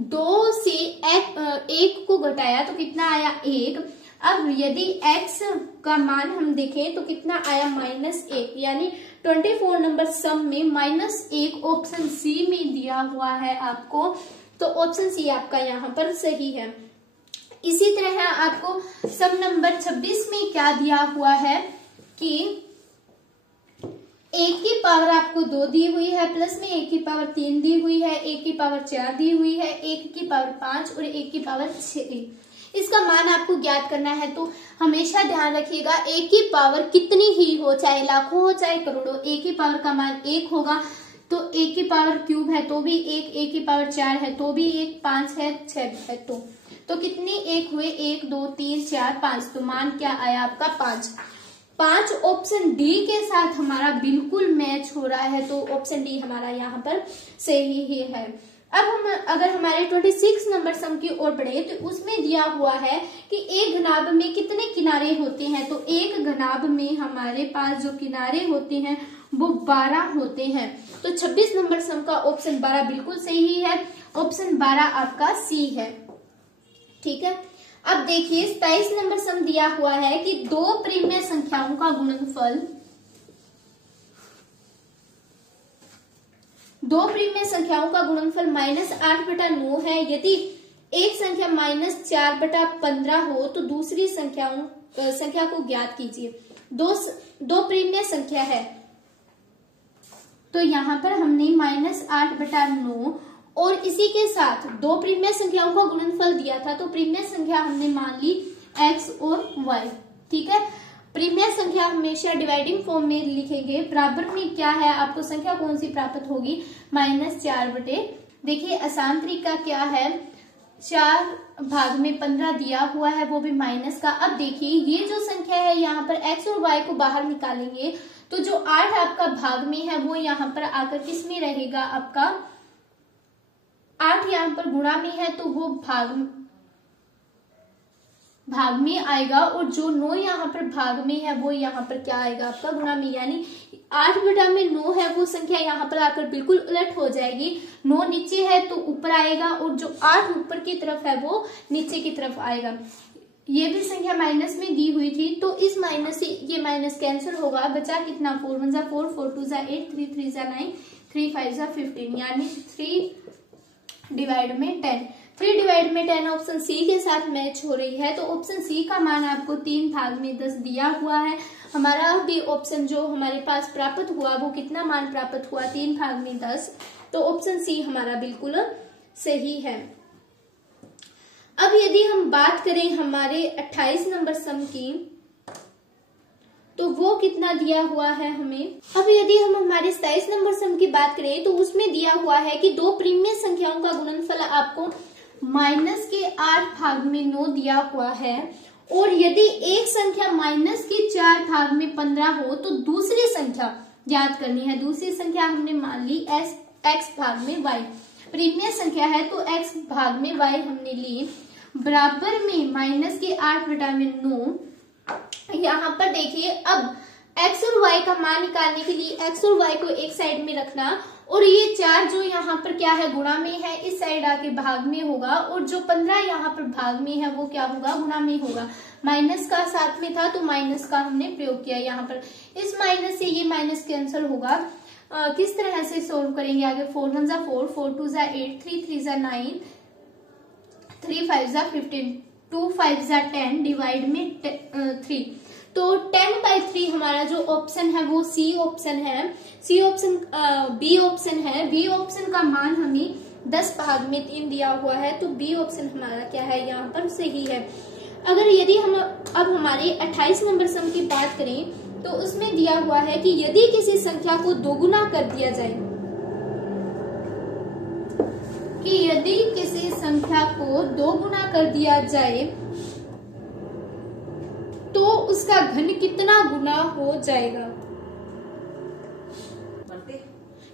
2 से 1 को घटाया तो कितना आया? 1। अब यदि x का मान हम देखें तो कितना आया? -1। यानी 24 नंबर सम में -1 ऑप्शन सी में दिया हुआ है आपको। तो ऑप्शन सी आपका यहाँ पर सही है। इसी तरह आपको सम नंबर 26 में क्या दिया हुआ है कि 1 की पावर आपको 2 दी हुई है, प्लस में 1 की पावर 3 दी हुई है, 1 की पावर 4 दी हुई है, 1 की पावर 5 और 1 की पावर 6। इसका मान आपको ज्ञात करना है। तो हमेशा ध्यान रखिएगा 1 की पावर कितनी ही हो, चाहे लाखों हो चाहे करोड़ों, 1 की पावर का मान 1 होगा। तो 1 की पावर क्यूब है तो भी 1, 1 की पावर 4 है तो भी 1, 5 है, 6 है तो कितने 1 हुए? 1 2 3 4 5। तो मान क्या आया आपका? 5 ऑप्शन डी के साथ हमारा बिल्कुल मैच हो रहा है। तो ऑप्शन डी हमारा यहाँ पर सही ही है। अब हम अगर हमारे 26 नंबर सम की ओर बढ़े तो उसमें दिया हुआ है कि एक घनाभ में कितने किनारे होते हैं। तो एक घनाभ में हमारे पास जो किनारे होते हैं वो 12 होते हैं। तो 26 नंबर सम का ऑप्शन 12 बिल्कुल सही है। ऑप्शन 12 आपका सी है। ठीक है, अब देखिए 27 नंबर सम दिया हुआ है कि दो प्रीमिय संख्याओं का गुणनफल, दो प्रीमिय संख्याओं का गुणनफल -8/9 है। यदि एक संख्या -4/15 हो तो दूसरी संख्या को ज्ञात कीजिए। दो प्रीमिय संख्या है तो यहाँ पर हमने -8/9 और इसी के साथ दो प्रीमिय संख्याओं का गुणनफल दिया था। तो प्रीमिय संख्या हमने मान ली x और y। ठीक है, प्रीमिय संख्या हमेशा डिवाइडिंग फॉर्म में लिखेंगे। बराबर में क्या है आपको संख्या कौन सी प्राप्त होगी? -4/। देखिए आसान तरीका क्या है, 4 भाग में 15 दिया हुआ है वो भी माइनस का। अब देखिए ये जो संख्या है यहाँ पर x और y को बाहर निकालेंगे तो जो 8 आपका भाग में है वो यहाँ पर आकर किस में रहेगा? आपका 8 यहाँ पर गुणा में है तो वो भाग में आएगा और जो 9 यहाँ पर भाग में है वो यहाँ पर क्या आएगा? आपका गुणा में। यानी 8/9 है वो संख्या यहाँ पर आकर बिल्कुल उलट हो जाएगी। 9 नीचे है तो ऊपर आएगा और जो 8 ऊपर की तरफ है वो नीचे की तरफ आएगा। ये भी संख्या माइनस में दी हुई थी तो इस माइनस से ये माइनस कैंसिल होगा। बचा कितना? 4 1 4, 4 2 8, 3 3 9, 3 5 15। यानी 3 डिवाइड में 10। 3 डिवाइड में 10 ऑप्शन सी के साथ मैच हो रही है। तो ऑप्शन सी का मान आपको 3 भाग में 10 दिया हुआ है। हमारा भी ऑप्शन जो हमारे पास प्राप्त हुआ वो कितना मान प्राप्त हुआ? 3 भाग में 10। तो ऑप्शन सी हमारा बिल्कुल सही है। अब यदि हम बात करें हमारे 28 नंबर सम की तो वो कितना दिया हुआ है हमें। अब यदि हम हमारे 27 नंबर सम की बात करें तो उसमें दिया हुआ है कि दो प्रीमिय संख्याओं का गुणनफल आपको -8 भाग में 9 दिया हुआ है और यदि एक संख्या -4 भाग में 15 हो तो दूसरी संख्या ज्ञात करनी है। दूसरी संख्या हमने मान ली x भाग में y। परिमेय संख्या है तो x भाग में y हमने ली, बराबर में माइनस के 8/9। यहाँ पर देखिए अब x और y का मान निकालने के लिए x और y को एक साइड में रखना, और ये 4 जो यहाँ पर क्या है गुणा में है, इस साइड आके भाग में होगा, और जो 15 यहाँ पर भाग में है वो क्या होगा, गुणा में होगा। माइनस का साथ में था तो माइनस का हमने प्रयोग किया यहाँ पर। इस माइनस से ये माइनस कैंसिल होगा। किस तरह से सोल्व करेंगे आगे, 4 1 जा 4, 4 2 जा 8, 3 3 जा 9, 3 5 जा 15, 2 5 जा 10, डिवाइड में 3। तो 10/3 हमारा जो ऑप्शन है वो सी ऑप्शन है, सी ऑप्शन बी ऑप्शन है। बी ऑप्शन का मान हमें 10 भाग में 3 दिया हुआ है, तो बी ऑप्शन हमारा क्या है यहाँ पर सही है। अगर यदि हम अब हमारे 28 नंबर सम की बात करें तो उसमें दिया हुआ है कि यदि किसी संख्या को दोगुना कर दिया जाए, कि यदि किसी संख्या को दोगुना कर दिया जाए तो उसका घन कितना गुना हो जाएगा।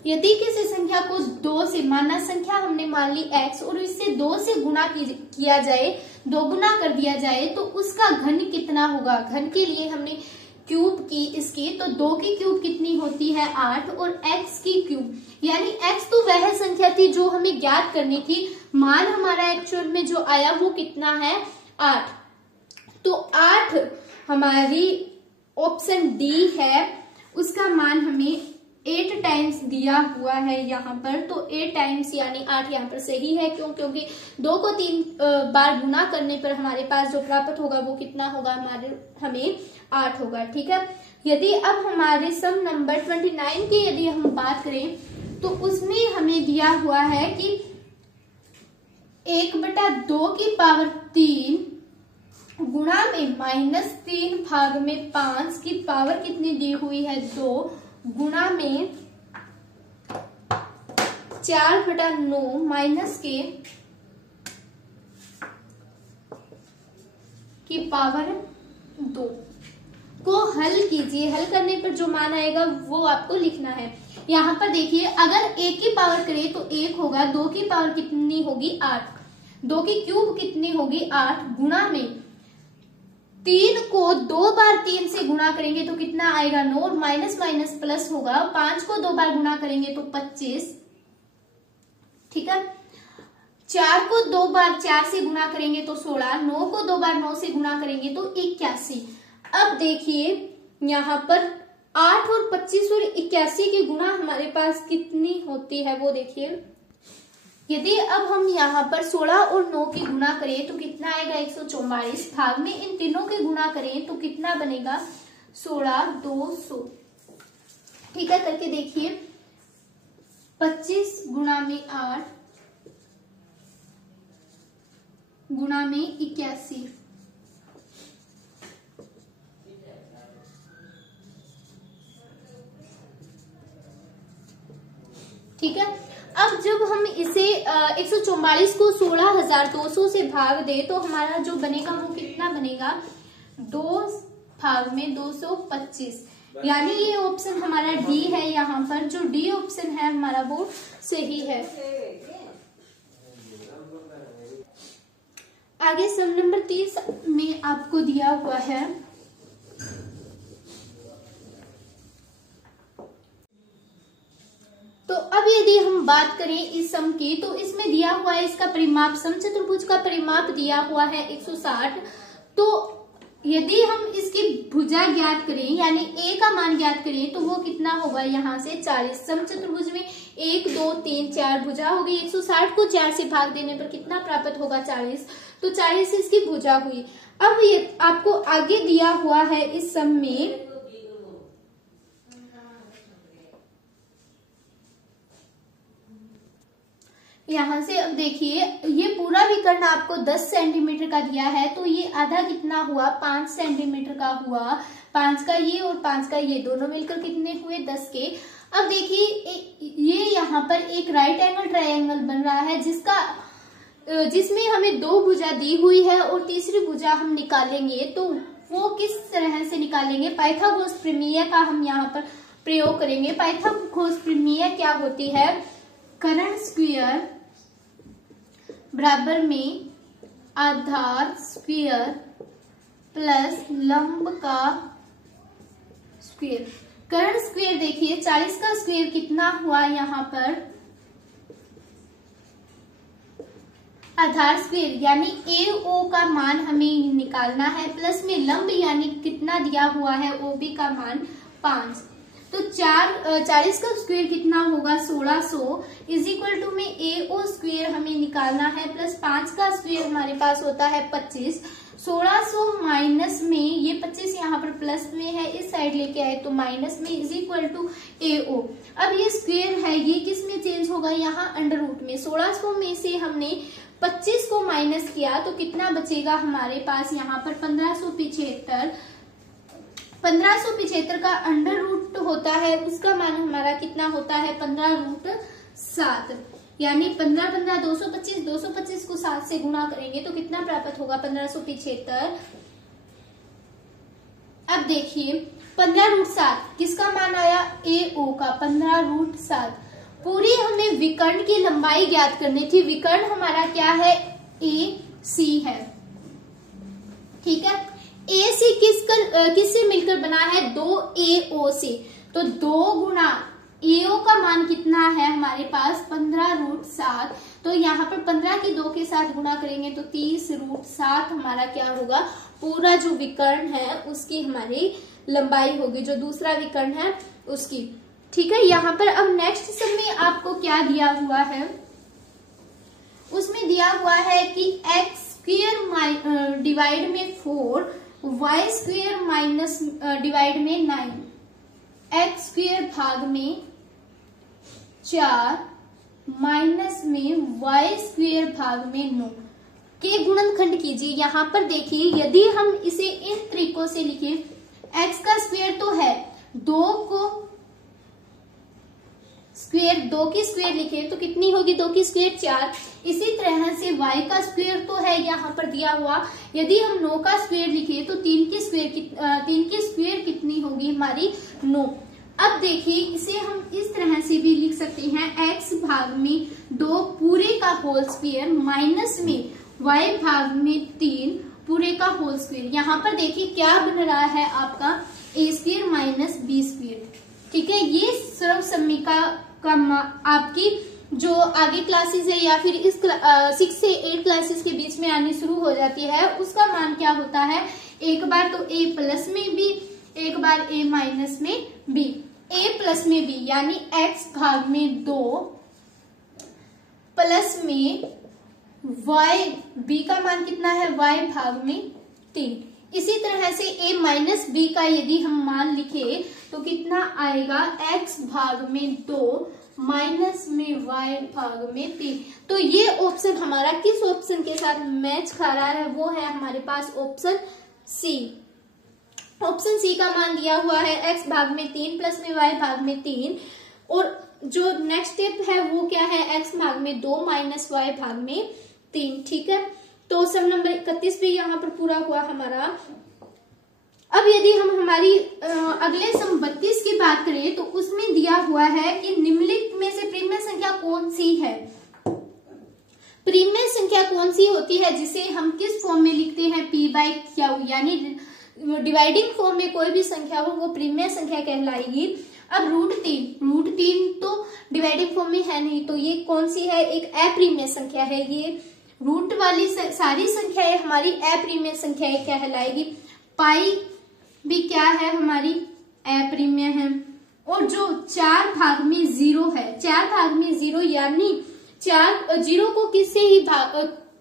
यदि किसी संख्या को 2 से, माना संख्या हमने मान ली x और इससे 2 से गुना किया जाए, दोगुना कर दिया जाए, तो उसका घन कितना होगा। घन के लिए हमने क्यूब की इसकी, तो 2 की क्यूब कितनी होती है 8, और x की क्यूब, यानी x तो वह संख्या थी जो हमें ज्ञात करनी थी, मान हमारा एक्चुअल में जो आया वो कितना है 8। तो 8 हमारी ऑप्शन डी है, उसका मान हमें 8 टाइम्स दिया हुआ है यहाँ पर। तो 8 टाइम्स यानी 8 यहाँ पर सही है, क्यों, क्योंकि 2 को 3 बार गुना करने पर हमारे पास जो प्राप्त होगा वो कितना होगा, हमें 8 होगा। ठीक है। यदि अब हमारे सम नंबर 29 की यदि हम बात करें तो उसमें हमें दिया हुआ है कि 1/2 की पावर 3 गुणा में -3 भाग में 5 की पावर कितनी दी हुई है 2, गुणा में 4/9 माइनस के की पावर 2 को हल कीजिए। हल करने पर जो मान आएगा वो आपको लिखना है। यहाँ पर देखिए, अगर 1 की पावर करें तो 1 होगा, 2 की पावर कितनी होगी 8, 2 की क्यूब कितनी होगी 8, गुणा में 3 को 2 बार 3 से गुणा करेंगे तो कितना आएगा 9, माइनस माइनस प्लस होगा, 5 को 2 बार गुणा करेंगे तो 25। ठीक है। 4 को 2 बार 4 से गुणा करेंगे तो 16, 9 को 2 बार 9 से गुणा करेंगे तो 81। अब देखिए यहाँ पर 8 और 25 और 81 की गुणा हमारे पास कितनी होती है वो देखिए। यदि अब हम यहाँ पर 16 और 9 की गुणा करें तो कितना आएगा 144, भाग में इन तीनों के गुणा करें तो कितना बनेगा 16 200। ठीक है, करके देखिए 25 गुणा में 8 गुणा में 81, ठीक है। अब जब हम इसे 144 को 16,200 से भाग दे तो हमारा जो बनेगा वो कितना बनेगा 2 भाग में 225, यानी ये ऑप्शन हमारा डी है। यहाँ पर जो डी ऑप्शन है हमारा वो सही है। आगे सम नंबर 30 में आपको दिया हुआ है तो अब यदि हम बात करें इस सम की तो इसमें दिया हुआ है इसका परिमाप, समचतुर्भुज का परिमाप दिया हुआ है 160। तो यदि हम इसकी भुजा ज्ञात करें यानी ए का मान ज्ञात करें तो वो कितना होगा यहाँ से 40। समचतुर्भुज में 1 2 3 4 भुजा होगी, 160 को 4 से भाग देने पर कितना प्राप्त होगा 40, तो 40 से इसकी भुजा हुई। अब ये आपको आगे दिया हुआ है इस सम में यहाँ से अब देखिए ये पूरा विकर्ण आपको 10 सेंटीमीटर का दिया है तो ये आधा कितना हुआ 5 सेंटीमीटर का हुआ, 5 का ये और 5 का ये दोनों मिलकर कितने हुए 10 के। अब देखिए ये यहाँ पर एक राइट एंगल ट्रायंगल बन रहा है जिसमें हमें 2 भुजा दी हुई है और तीसरी भुजा हम निकालेंगे तो वो किस तरह से निकालेंगे, पाइथागोरस प्रमेय का हम यहाँ पर प्रयोग करेंगे। पाइथागोरस प्रमेय क्या होती है, कर्ण स्क्वायर बराबर में आधार स्क्वायर प्लस लंब का स्क्वायर। कर्ण स्क्वायर देखिए 40 का स्क्वायर कितना हुआ यहाँ पर, आधार स्क्वायर यानी AO का मान हमें निकालना है, प्लस में लंब यानी कितना दिया हुआ है OB का मान 5। तो 40 का स्क्वायर कितना होगा 1600 इज इक्वल टू में AO स्क्वायर हमें निकालना है, प्लस 5 का स्क्वायर हमारे पास होता है 25। 1600 माइनस में ये 25 यहाँ पर प्लस में है, इस साइड लेके आए तो माइनस में इज इक्वल टू AO। अब ये स्क्वायर है ये किस में चेंज होगा, यहाँ अंडर रूट में। 1600 में से हमने 25 को माइनस किया तो कितना बचेगा हमारे पास यहाँ पर 1575। 1575 का अंडर रूट होता है, उसका मान हमारा कितना होता है 15√7, यानी 15 15 225, 225 को 7 से गुणा करेंगे तो कितना प्राप्त होगा 1575। अब देखिए 15√7 किसका मान आया, AO का 15√7। पूरी हमें विकर्ण की लंबाई ज्ञात करनी थी, विकर्ण हमारा क्या है AC है, ठीक है। AC किससे मिलकर बना है, 2AO से, तो 2 गुना AO का मान कितना है हमारे पास 15√7, तो यहाँ पर 15 की 2 के साथ गुणा करेंगे तो 30√7 हमारा क्या होगा, पूरा जो विकर्ण है उसकी हमारी लंबाई होगी, जो दूसरा विकर्ण है उसकी, ठीक है। यहाँ पर अब नेक्स्ट सब में आपको क्या दिया हुआ है, उसमें दिया हुआ है कि x स्क्वायर डिवाइड में 4, y स्क्वायर माइनस डिवाइड में 9, x स्क्वायर भाग में 4 माइनस में y स्क्वायर भाग में 9 के गुणनखंड कीजिए। यहाँ पर देखिए यदि हम इसे इन तरीकों से लिखें, x का स्क्वायर तो है 2 को स्क्वायर 2 की स्क्वायर लिखे तो कितनी होगी 2 की स्क्वायर 4। इसी तरह से y का स्क्वायर तो है यहाँ पर दिया हुआ, यदि हम 9 का स्क्वायर लिखे तो 3 की स्क्वायर कितनी होगी हमारी 9। अब देखिए इसे हम इस तरह से भी लिख सकते हैं, x भाग में 2 पूरे का होल स्क्वायर माइनस में y भाग में 3 पूरे का होल स्क्वायर। यहाँ पर देखिए क्या बन रहा है आपका a square minus b square, ठीक है। ये सर्व समीका का आपकी जो आगे क्लासेस है या फिर इस 6 से 8 क्लासेस के बीच में आनी शुरू हो जाती है, उसका मान क्या होता है, एक बार तो a प्लस में b, एक बार a माइनस में b। a प्लस में b यानी x भाग में 2 प्लस में y, b का मान कितना है y भाग में 3। इसी तरह से a माइनस b का यदि हम मान लिखे तो कितना आएगा, x भाग में 2 माइनस में y भाग में 3। तो ये ऑप्शन हमारा किस ऑप्शन के साथ मैच खा रहा है, वो है हमारे पास ऑप्शन सी। ऑप्शन सी का मान दिया हुआ है x भाग में 3 प्लस में y भाग में 3, और जो नेक्स्ट स्टेप है वो क्या है, x भाग में 2 माइनस y भाग में 3, ठीक है। तो सम नंबर 31 भी यहाँ पर पूरा हुआ हमारा। अब यदि हम हमारी अगले सम 32 की बात करें तो उसमें दिया हुआ है कि निम्नलिखित में से प्रीमिय संख्या कौन सी है। प्रीमिय संख्या कौन सी होती है जिसे हम किस फॉर्म में लिखते हैं, p/q, यानी डिवाइडिंग फॉर्म में कोई भी संख्या हो वो प्रीमिय संख्या कहलाएगी। अब √3 तो डिवाइडिंग फॉर्म में है नहीं, तो ये कौन सी है, एक अप्रीमिय संख्या है। ये रूट वाली सारी संख्याएं हमारी अप्रीमिय संख्याएं कहलाएगी। पाई भी क्या है, हमारी अप्रीमिय है। और जो 4 भाग में 0 है, 4 भाग में 0 यानी 0 को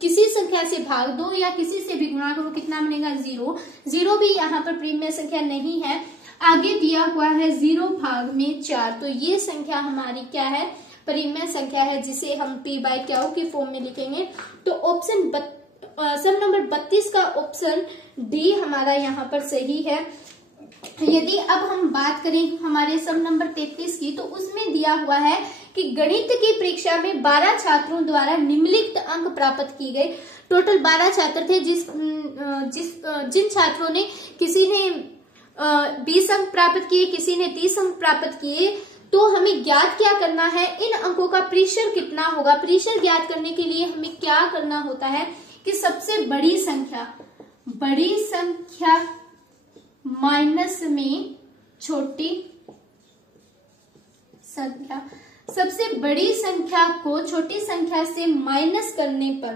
किसी संख्या से भाग दो या किसी से भी गुणा करो, कितना बनेगा 0। 0 भी यहाँ पर प्रीमिय संख्या नहीं है। आगे दिया हुआ है 0 भाग में 4, तो ये संख्या हमारी क्या है, प्रीमिय संख्या है, जिसे हम p/q की फॉर्म में लिखेंगे। तो ऑप्शन सम नंबर 32 का ऑप्शन डी हमारा यहाँ पर सही है। यदि अब हम बात करें हमारे सम नंबर 33 की, तो उसमें दिया हुआ है कि गणित की परीक्षा में 12 छात्रों द्वारा निम्नलिखित अंक प्राप्त किए गए। टोटल 12 छात्र थे, जिन छात्रों ने, किसी ने 20 अंक प्राप्त किए, किसी ने 30 अंक प्राप्त किए, तो हमें ज्ञात क्या करना है, इन अंकों का प्रीशर कितना होगा। प्रीशर ज्ञात करने के लिए हमें क्या करना होता है कि सबसे बड़ी संख्या माइनस में छोटी संख्या, सबसे बड़ी संख्या को छोटी संख्या से माइनस करने पर,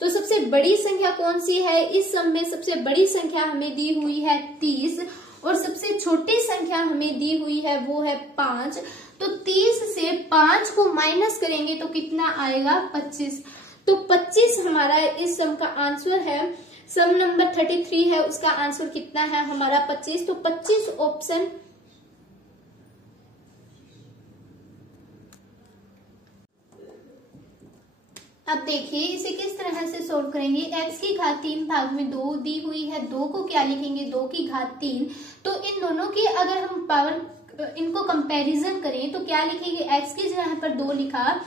तो सबसे बड़ी संख्या कौन सी है, इस सम में सबसे बड़ी संख्या हमें दी हुई है 30 और सबसे छोटी संख्या हमें दी हुई है वो है 5। तो 30 से 5 को माइनस करेंगे तो कितना आएगा 25। तो 25 हमारा इस सम का आंसर है। सम नंबर 33 है, उसका आंसर कितना है हमारा 25। तो 25 ऑप्शन अब देखिए इसे किस तरह से सोल्व करेंगे। x की घात 3 भाग में 2 दी हुई है, 2 को क्या लिखेंगे 2 की घात 3। तो इन दोनों की अगर हम पावर इनको कंपैरिजन करें तो क्या लिखेंगे, x की जगह पर 2 लिखा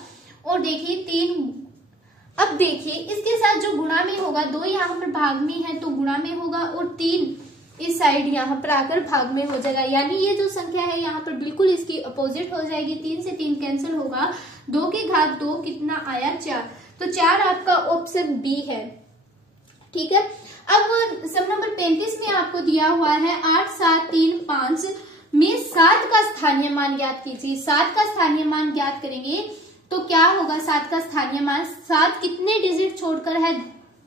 और देखिए 3। अब देखिए इसके साथ जो गुणा में होगा, 2 यहाँ पर भाग में है तो गुणा में होगा और 3 इस साइड यहाँ पर आकर भाग में हो जाएगा, यानी ये जो संख्या है यहाँ पर बिल्कुल इसकी अपोजिट हो जाएगी। 3 से 3 कैंसिल होगा, 2 की घात 2 कितना आया 4। तो 4 आपका ऑप्शन बी है। ठीक है, अब सम नंबर 35 में आपको दिया हुआ है 8, 7, 3, 5 में 7 का स्थानीय मान ज्ञात कीजिए। 7 का स्थानीय मान ज्ञात करेंगे तो क्या होगा, 7 का स्थानीय मान, 7 कितने डिजिट छोड़कर है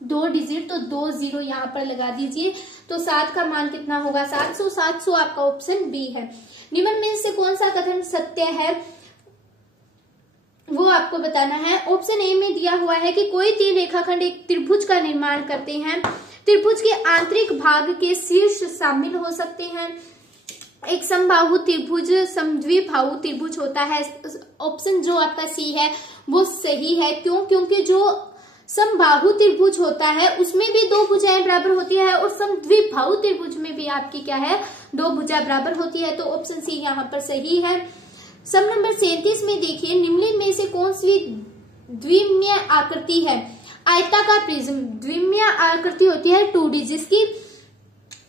2 डिजिट, तो 2 0 यहाँ पर लगा दीजिए। तो 7 का मान कितना होगा 700। 700 आपका ऑप्शन बी है। निम्न में से कौन सा कथन सत्य है वो आपको बताना है। ऑप्शन ए में दिया हुआ है कि कोई तीन रेखाखंड एक त्रिभुज का निर्माण करते हैं। त्रिभुज के आंतरिक भाग के शीर्ष शामिल हो सकते हैं। एक समबाहु त्रिभुज समद्विबाहु त्रिभुज होता है। ऑप्शन जो आपका सी है वो सही है। क्यों? क्योंकि जो समबाहु त्रिभुज होता है उसमें भी 2 भुजाएं बराबर होती है और समद्विबाहु त्रिभुज में भी आपकी क्या है 2 भुजा बराबर होती है। तो ऑप्शन सी यहाँ पर सही है। सम नंबर 37 में देखिए, निम्नलिखित में से कौन सी द्विमीय आकृति है। आयताकार प्रिज्म द्विमीय आकृति होती है 2D, जिसकी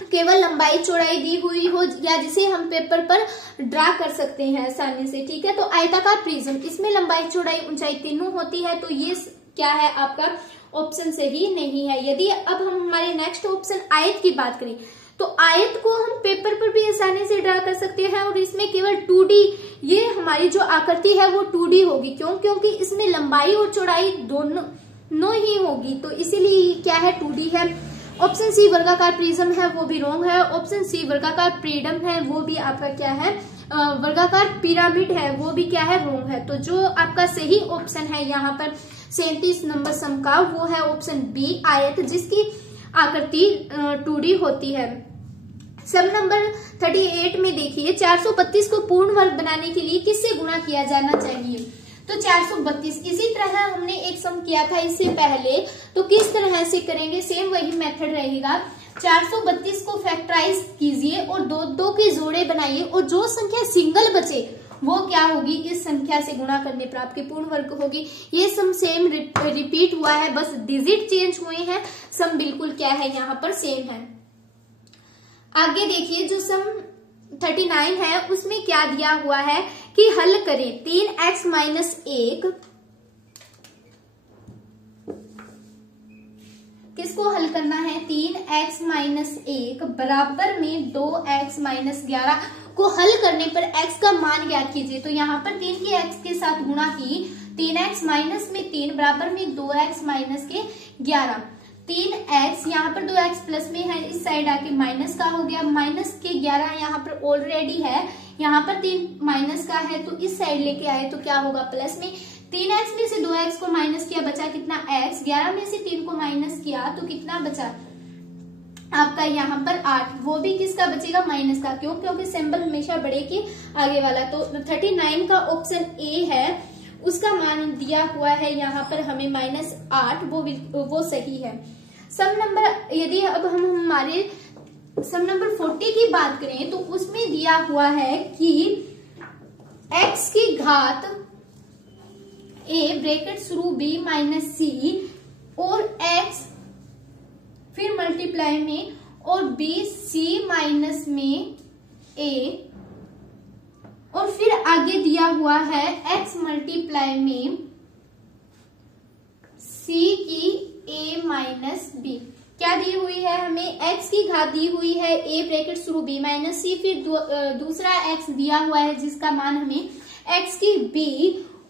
केवल लंबाई चौड़ाई दी हुई हो या जिसे हम पेपर पर ड्रा कर सकते हैं आसानी से। ठीक है, तो आयताकार प्रिज्म, इसमें लंबाई चौड़ाई ऊंचाई तीनों होती है। तो ये क्या है आपका ऑप्शन सही नहीं है। यदि अब हम हमारे नेक्स्ट ऑप्शन आयत की बात करें तो आयत को हम पेपर पर भी आसानी से ड्रा कर सकते हैं और इसमें केवल 2D, ये हमारी जो आकृति है वो 2D होगी। क्यों? क्योंकि इसमें लंबाई और चौड़ाई दोनों ही होगी, तो इसीलिए क्या है 2D है। ऑप्शन सी वर्गाकार प्रिज्म है वो भी रॉन्ग है। ऑप्शन सी वर्गाकार प्रिज्म है वो भी आपका क्या है वर्गाकार पिरामिड है वो भी क्या है रॉन्ग है। तो जो आपका सही ऑप्शन है यहाँ पर 37 नंबर सम का वो है ऑप्शन बी आयत, जिसकी आकृति 2D होती है। सम नंबर 38 में देखिए, 432 को पूर्ण वर्ग बनाने के लिए किससे गुणा किया जाना चाहिए। तो 432 इसी तरह हमने एक सम किया था इससे पहले, तो किस तरह से करेंगे सेम वही मेथड रहेगा। 432 को फैक्टराइज कीजिए और 2 के जोड़े बनाइए और जो संख्या सिंगल बचे वो क्या होगी इस संख्या से गुणा करने पर आपकी पूर्ण वर्ग होगी। ये सम सेम रिपीट हुआ है, बस डिजिट चेंज हुए हैं, सम बिल्कुल क्या है यहाँ पर सेम है। आगे देखिए जो सम 39 है उसमें क्या दिया हुआ है कि हल करें 3x माइनस 1, किसको हल करना है 3x माइनस 1 बराबर में 2x माइनस 11 को हल करने पर x का मान ज्ञात कीजिए। तो यहाँ पर 3 की x के साथ गुणा की, 3x माइनस में 3 बराबर में 2x माइनस के 11। 3x यहाँ पर 2x प्लस में है, इस साइड आके माइनस का हो गया, माइनस के 11 यहाँ पर ऑलरेडी है, यहाँ पर 3 माइनस का है तो इस साइड लेके आए तो क्या होगा प्लस में। 3x में से 2x को माइनस किया, बचा कितना x, 11 में से 3 को माइनस किया तो कितना बचा आपका यहाँ पर 8, वो भी किसका बचेगा माइनस का। क्यों? क्योंकि सिंबल हमेशा बढ़े के आगे वाला। तो 39 का ऑप्शन ए है, उसका मान दिया हुआ है यहाँ पर हमें -8, वो सही है। सम नंबर यदि अब हम हमारे सम नंबर 40 की बात करें तो उसमें दिया हुआ है कि x की घात a ब्रैकेट शुरू b माइनस c और x फिर मल्टीप्लाई में और b c माइनस में a और फिर आगे दिया हुआ है x मल्टीप्लाई में c की a माइनस b। क्या दी हुई है हमें? x की घात दी हुई है a ब्रैकेट शुरू b माइनस c, फिर दूसरा x दिया हुआ है जिसका मान हमें x की b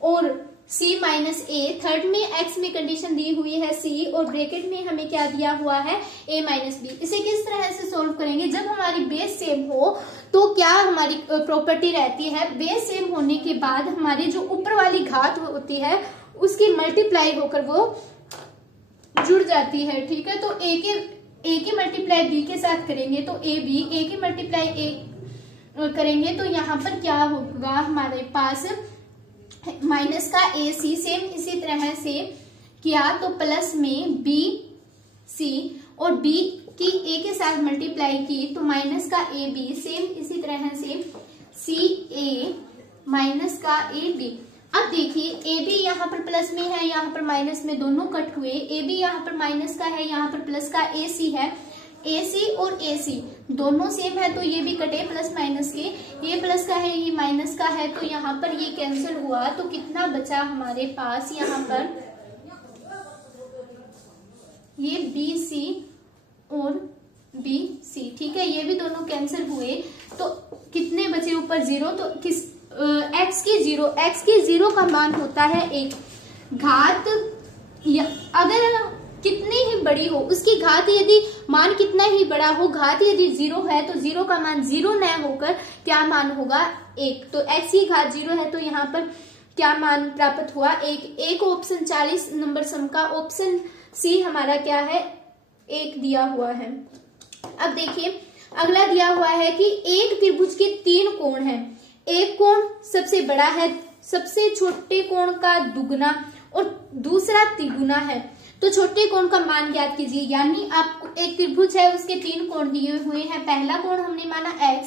और c माइनस a, थर्ड में x में कंडीशन दी हुई है c और ब्रैकेट में हमें क्या दिया हुआ है a माइनस b। इसे किस तरह से सोल्व करेंगे? जब हमारी बेस सेम हो तो क्या हमारी प्रॉपर्टी रहती है, बेस सेम होने के बाद हमारी जो ऊपर वाली घात होती है उसकी मल्टीप्लाई होकर वो जुड़ जाती है। ठीक है, तो a के मल्टीप्लाई b के साथ करेंगे तो a की मल्टीप्लाई a करेंगे तो यहाँ पर क्या होगा हमारे पास माइनस का a c, सेम इसी तरह से किया तो प्लस में b c और b की a के साथ मल्टीप्लाई की तो माइनस का a b, सेम इसी तरह से c a माइनस का a b। अब देखिए ए बी यहाँ पर प्लस में है, यहाँ पर माइनस में, दोनों कट हुए। ए बी यहाँ पर माइनस का है, यहाँ पर प्लस का ए सी है। ए सी और ए सी दोनों सेम है तो ये भी कटे प्लस माइनस के, ये प्लस का है ये माइनस का है तो यहाँ पर ये कैंसिल हुआ। तो कितना बचा हमारे पास यहाँ पर? ये बी सी और बी सी। ठीक है, ये भी दोनों कैंसिल हुए तो कितने बचे ऊपर? जीरो। तो किस x की जीरो का मान होता है एक। घात अगर कितनी ही बड़ी हो उसकी घात यदि मान कितना ही बड़ा हो, घात यदि जीरो है तो जीरो का मान जीरो न होकर क्या मान होगा? एक। तो x की घात जीरो है तो यहाँ पर क्या मान प्राप्त हुआ? एक ऑप्शन 40 नंबर सम का ऑप्शन सी हमारा क्या है? एक दिया हुआ है। अब देखिए अगला दिया हुआ है कि एक त्रिभुज के 3 कोण हैं, एक कोण सबसे बड़ा है, सबसे छोटे कोण का दुगना और दूसरा तिगुना है। तो छोटे कोण का मान ज्ञात कीजिए। यानी आप एक त्रिभुज है उसके 3 कोण दिए हुए हैं, पहला कोण हमने माना x,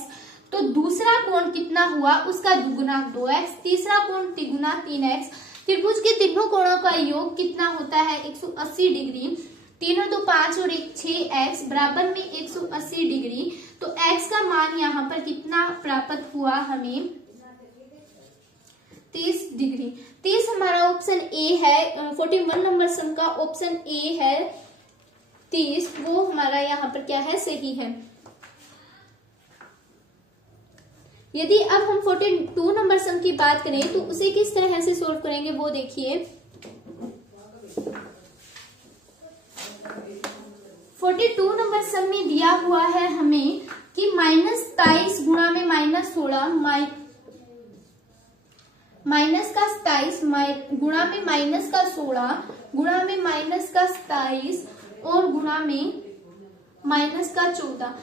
तो दूसरा कोण कितना हुआ? उसका दुगुना 2x, तीसरा कोण तिगुना 3x। त्रिभुज के तीनों कोणों का योग कितना होता है? 180 डिग्री। तीनों तो 5 और 1 6x बराबर में 180 डिग्री। तो x का मान यहाँ पर कितना प्राप्त हुआ हमें? 30 डिग्री। 30 हमारा ऑप्शन ए है, 41 नंबर सम का ऑप्शन ए है 30, वो हमारा यहाँ पर क्या है? सही है। यदि अब हम 42 नंबर सम की बात करें तो उसे किस तरह से सोल्व करेंगे वो देखिए। 42 नंबर सम में दिया हुआ है हमें कि -23 गुणा में -16 माइनस का 27 गुणा में माइनस का 16 गुणा में माइनस का 27 और गुणा में माइनस का 14,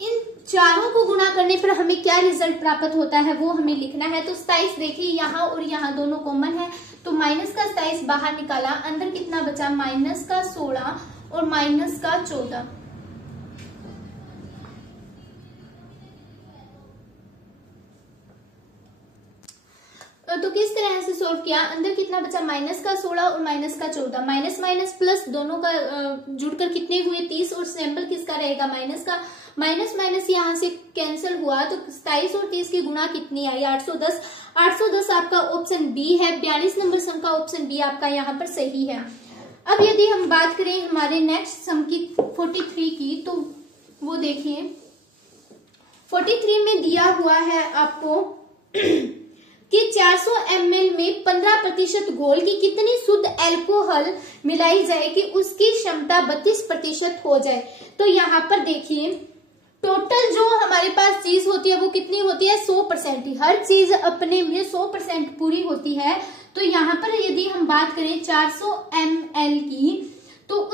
इन चारों को गुणा करने पर हमें क्या रिजल्ट प्राप्त होता है वो हमें लिखना है। तो 27 देखिए यहाँ और यहाँ दोनों कॉमन है तो माइनस का 27 बाहर निकाला, अंदर कितना बचा? माइनस का 16 और माइनस का 14। तो किस तरह से सोल्व किया? अंदर कितना बचा? माइनस का 16 और माइनस का 14। माइनस माइनस प्लस दोनों का जुड़कर कितने हुए? 30 और सैंपल किसका रहेगा? माइनस का। माइनस माइनस यहाँ से कैंसिल हुआ तो 27 और 30 की गुणा कितनी आई? 810। 810 आपका ऑप्शन बी है। 42 नंबर सम का ऑप्शन बी आपका यहाँ पर सही है। अब यदि हम बात करें हमारे नेक्स्ट सम की 43 की तो वो देखिए 43 में दिया हुआ है आपको कि 400 ml में 15% घोल की कितनी शुद्ध अल्कोहल मिलाई जाए कि उसकी क्षमता 32% हो जाए। तो यहाँ पर देखिए टोटल जो हमारे पास चीज होती है वो कितनी होती है? 100% ही। हर चीज अपने में 100% पूरी होती है। तो यहाँ पर यदि हम बात करें 400 ml की तो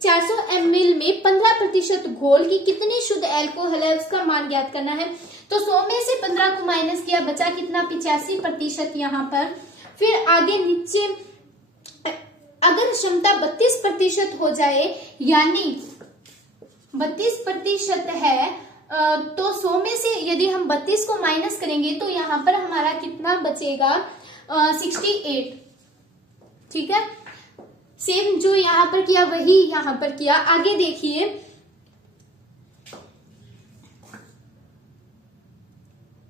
400 ml में 15% घोल की कितनी शुद्ध अल्कोहल है उसका मान ज्ञात करना है। तो 100 में से 15 को माइनस किया, बचा कितना? 85% यहाँ पर। फिर आगे नीचे अगर क्षमता 32% हो जाए यानी 32% है तो 100 में से यदि हम 32 को माइनस करेंगे तो यहाँ पर हमारा कितना बचेगा? 68। ठीक है, सेम जो यहाँ पर किया वही यहाँ पर किया। आगे देखिए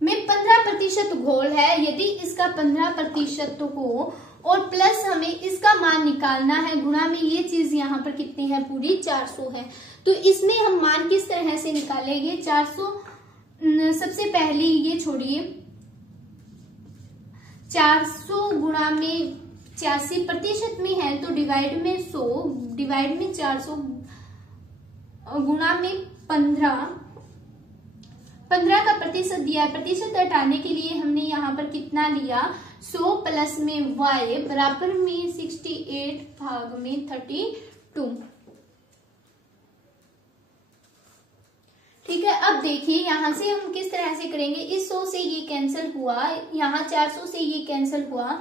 में 15% घोल है, यदि इसका 15% हो और प्लस हमें इसका मान निकालना है, गुणा में ये चीज यहाँ पर कितनी है, पूरी 400 है। तो इसमें हम मान किस तरह से निकालेंगे, 400 सबसे पहले ये छोड़िए, 400 गुणा में 86% में है तो डिवाइड में 100, डिवाइड में 400 गुणा में 15 का प्रतिशत दिया है। प्रतिशत हटाने के लिए हमने यहाँ पर कितना लिया, 100 प्लस में y बराबर में 68 भाग में 32। ठीक है, अब देखिए यहां से हम किस तरह से करेंगे, इस 100 से ये कैंसिल हुआ, यहाँ 400 से ये कैंसिल हुआ,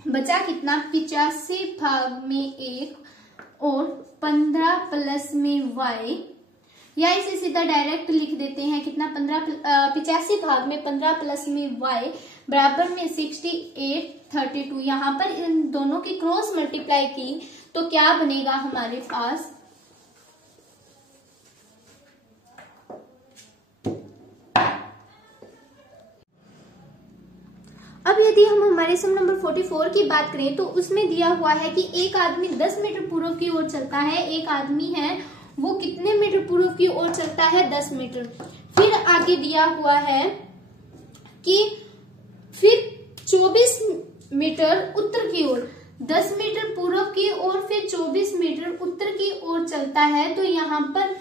बचा कितना, 85 भाग में 1 और 15 प्लस में y, या इसे सीधा डायरेक्ट लिख देते हैं, कितना 85 भाग में 15 प्लस में y बराबर में 6832। यहाँ पर इन दोनों की क्रॉस मल्टीप्लाई की तो क्या बनेगा हमारे पास, अब यदि हम हमारे सम नंबर 44 की बात करें तो उसमें दिया हुआ है कि एक आदमी 10 मीटर पूर्व की ओर चलता है, एक आदमी है वो कितने मीटर पूर्व की ओर चलता है, 10 मीटर। फिर आगे दिया हुआ है कि फिर 24 मीटर उत्तर की ओर, 10 मीटर पूर्व की ओर फिर 24 मीटर उत्तर की ओर चलता है। तो यहाँ पर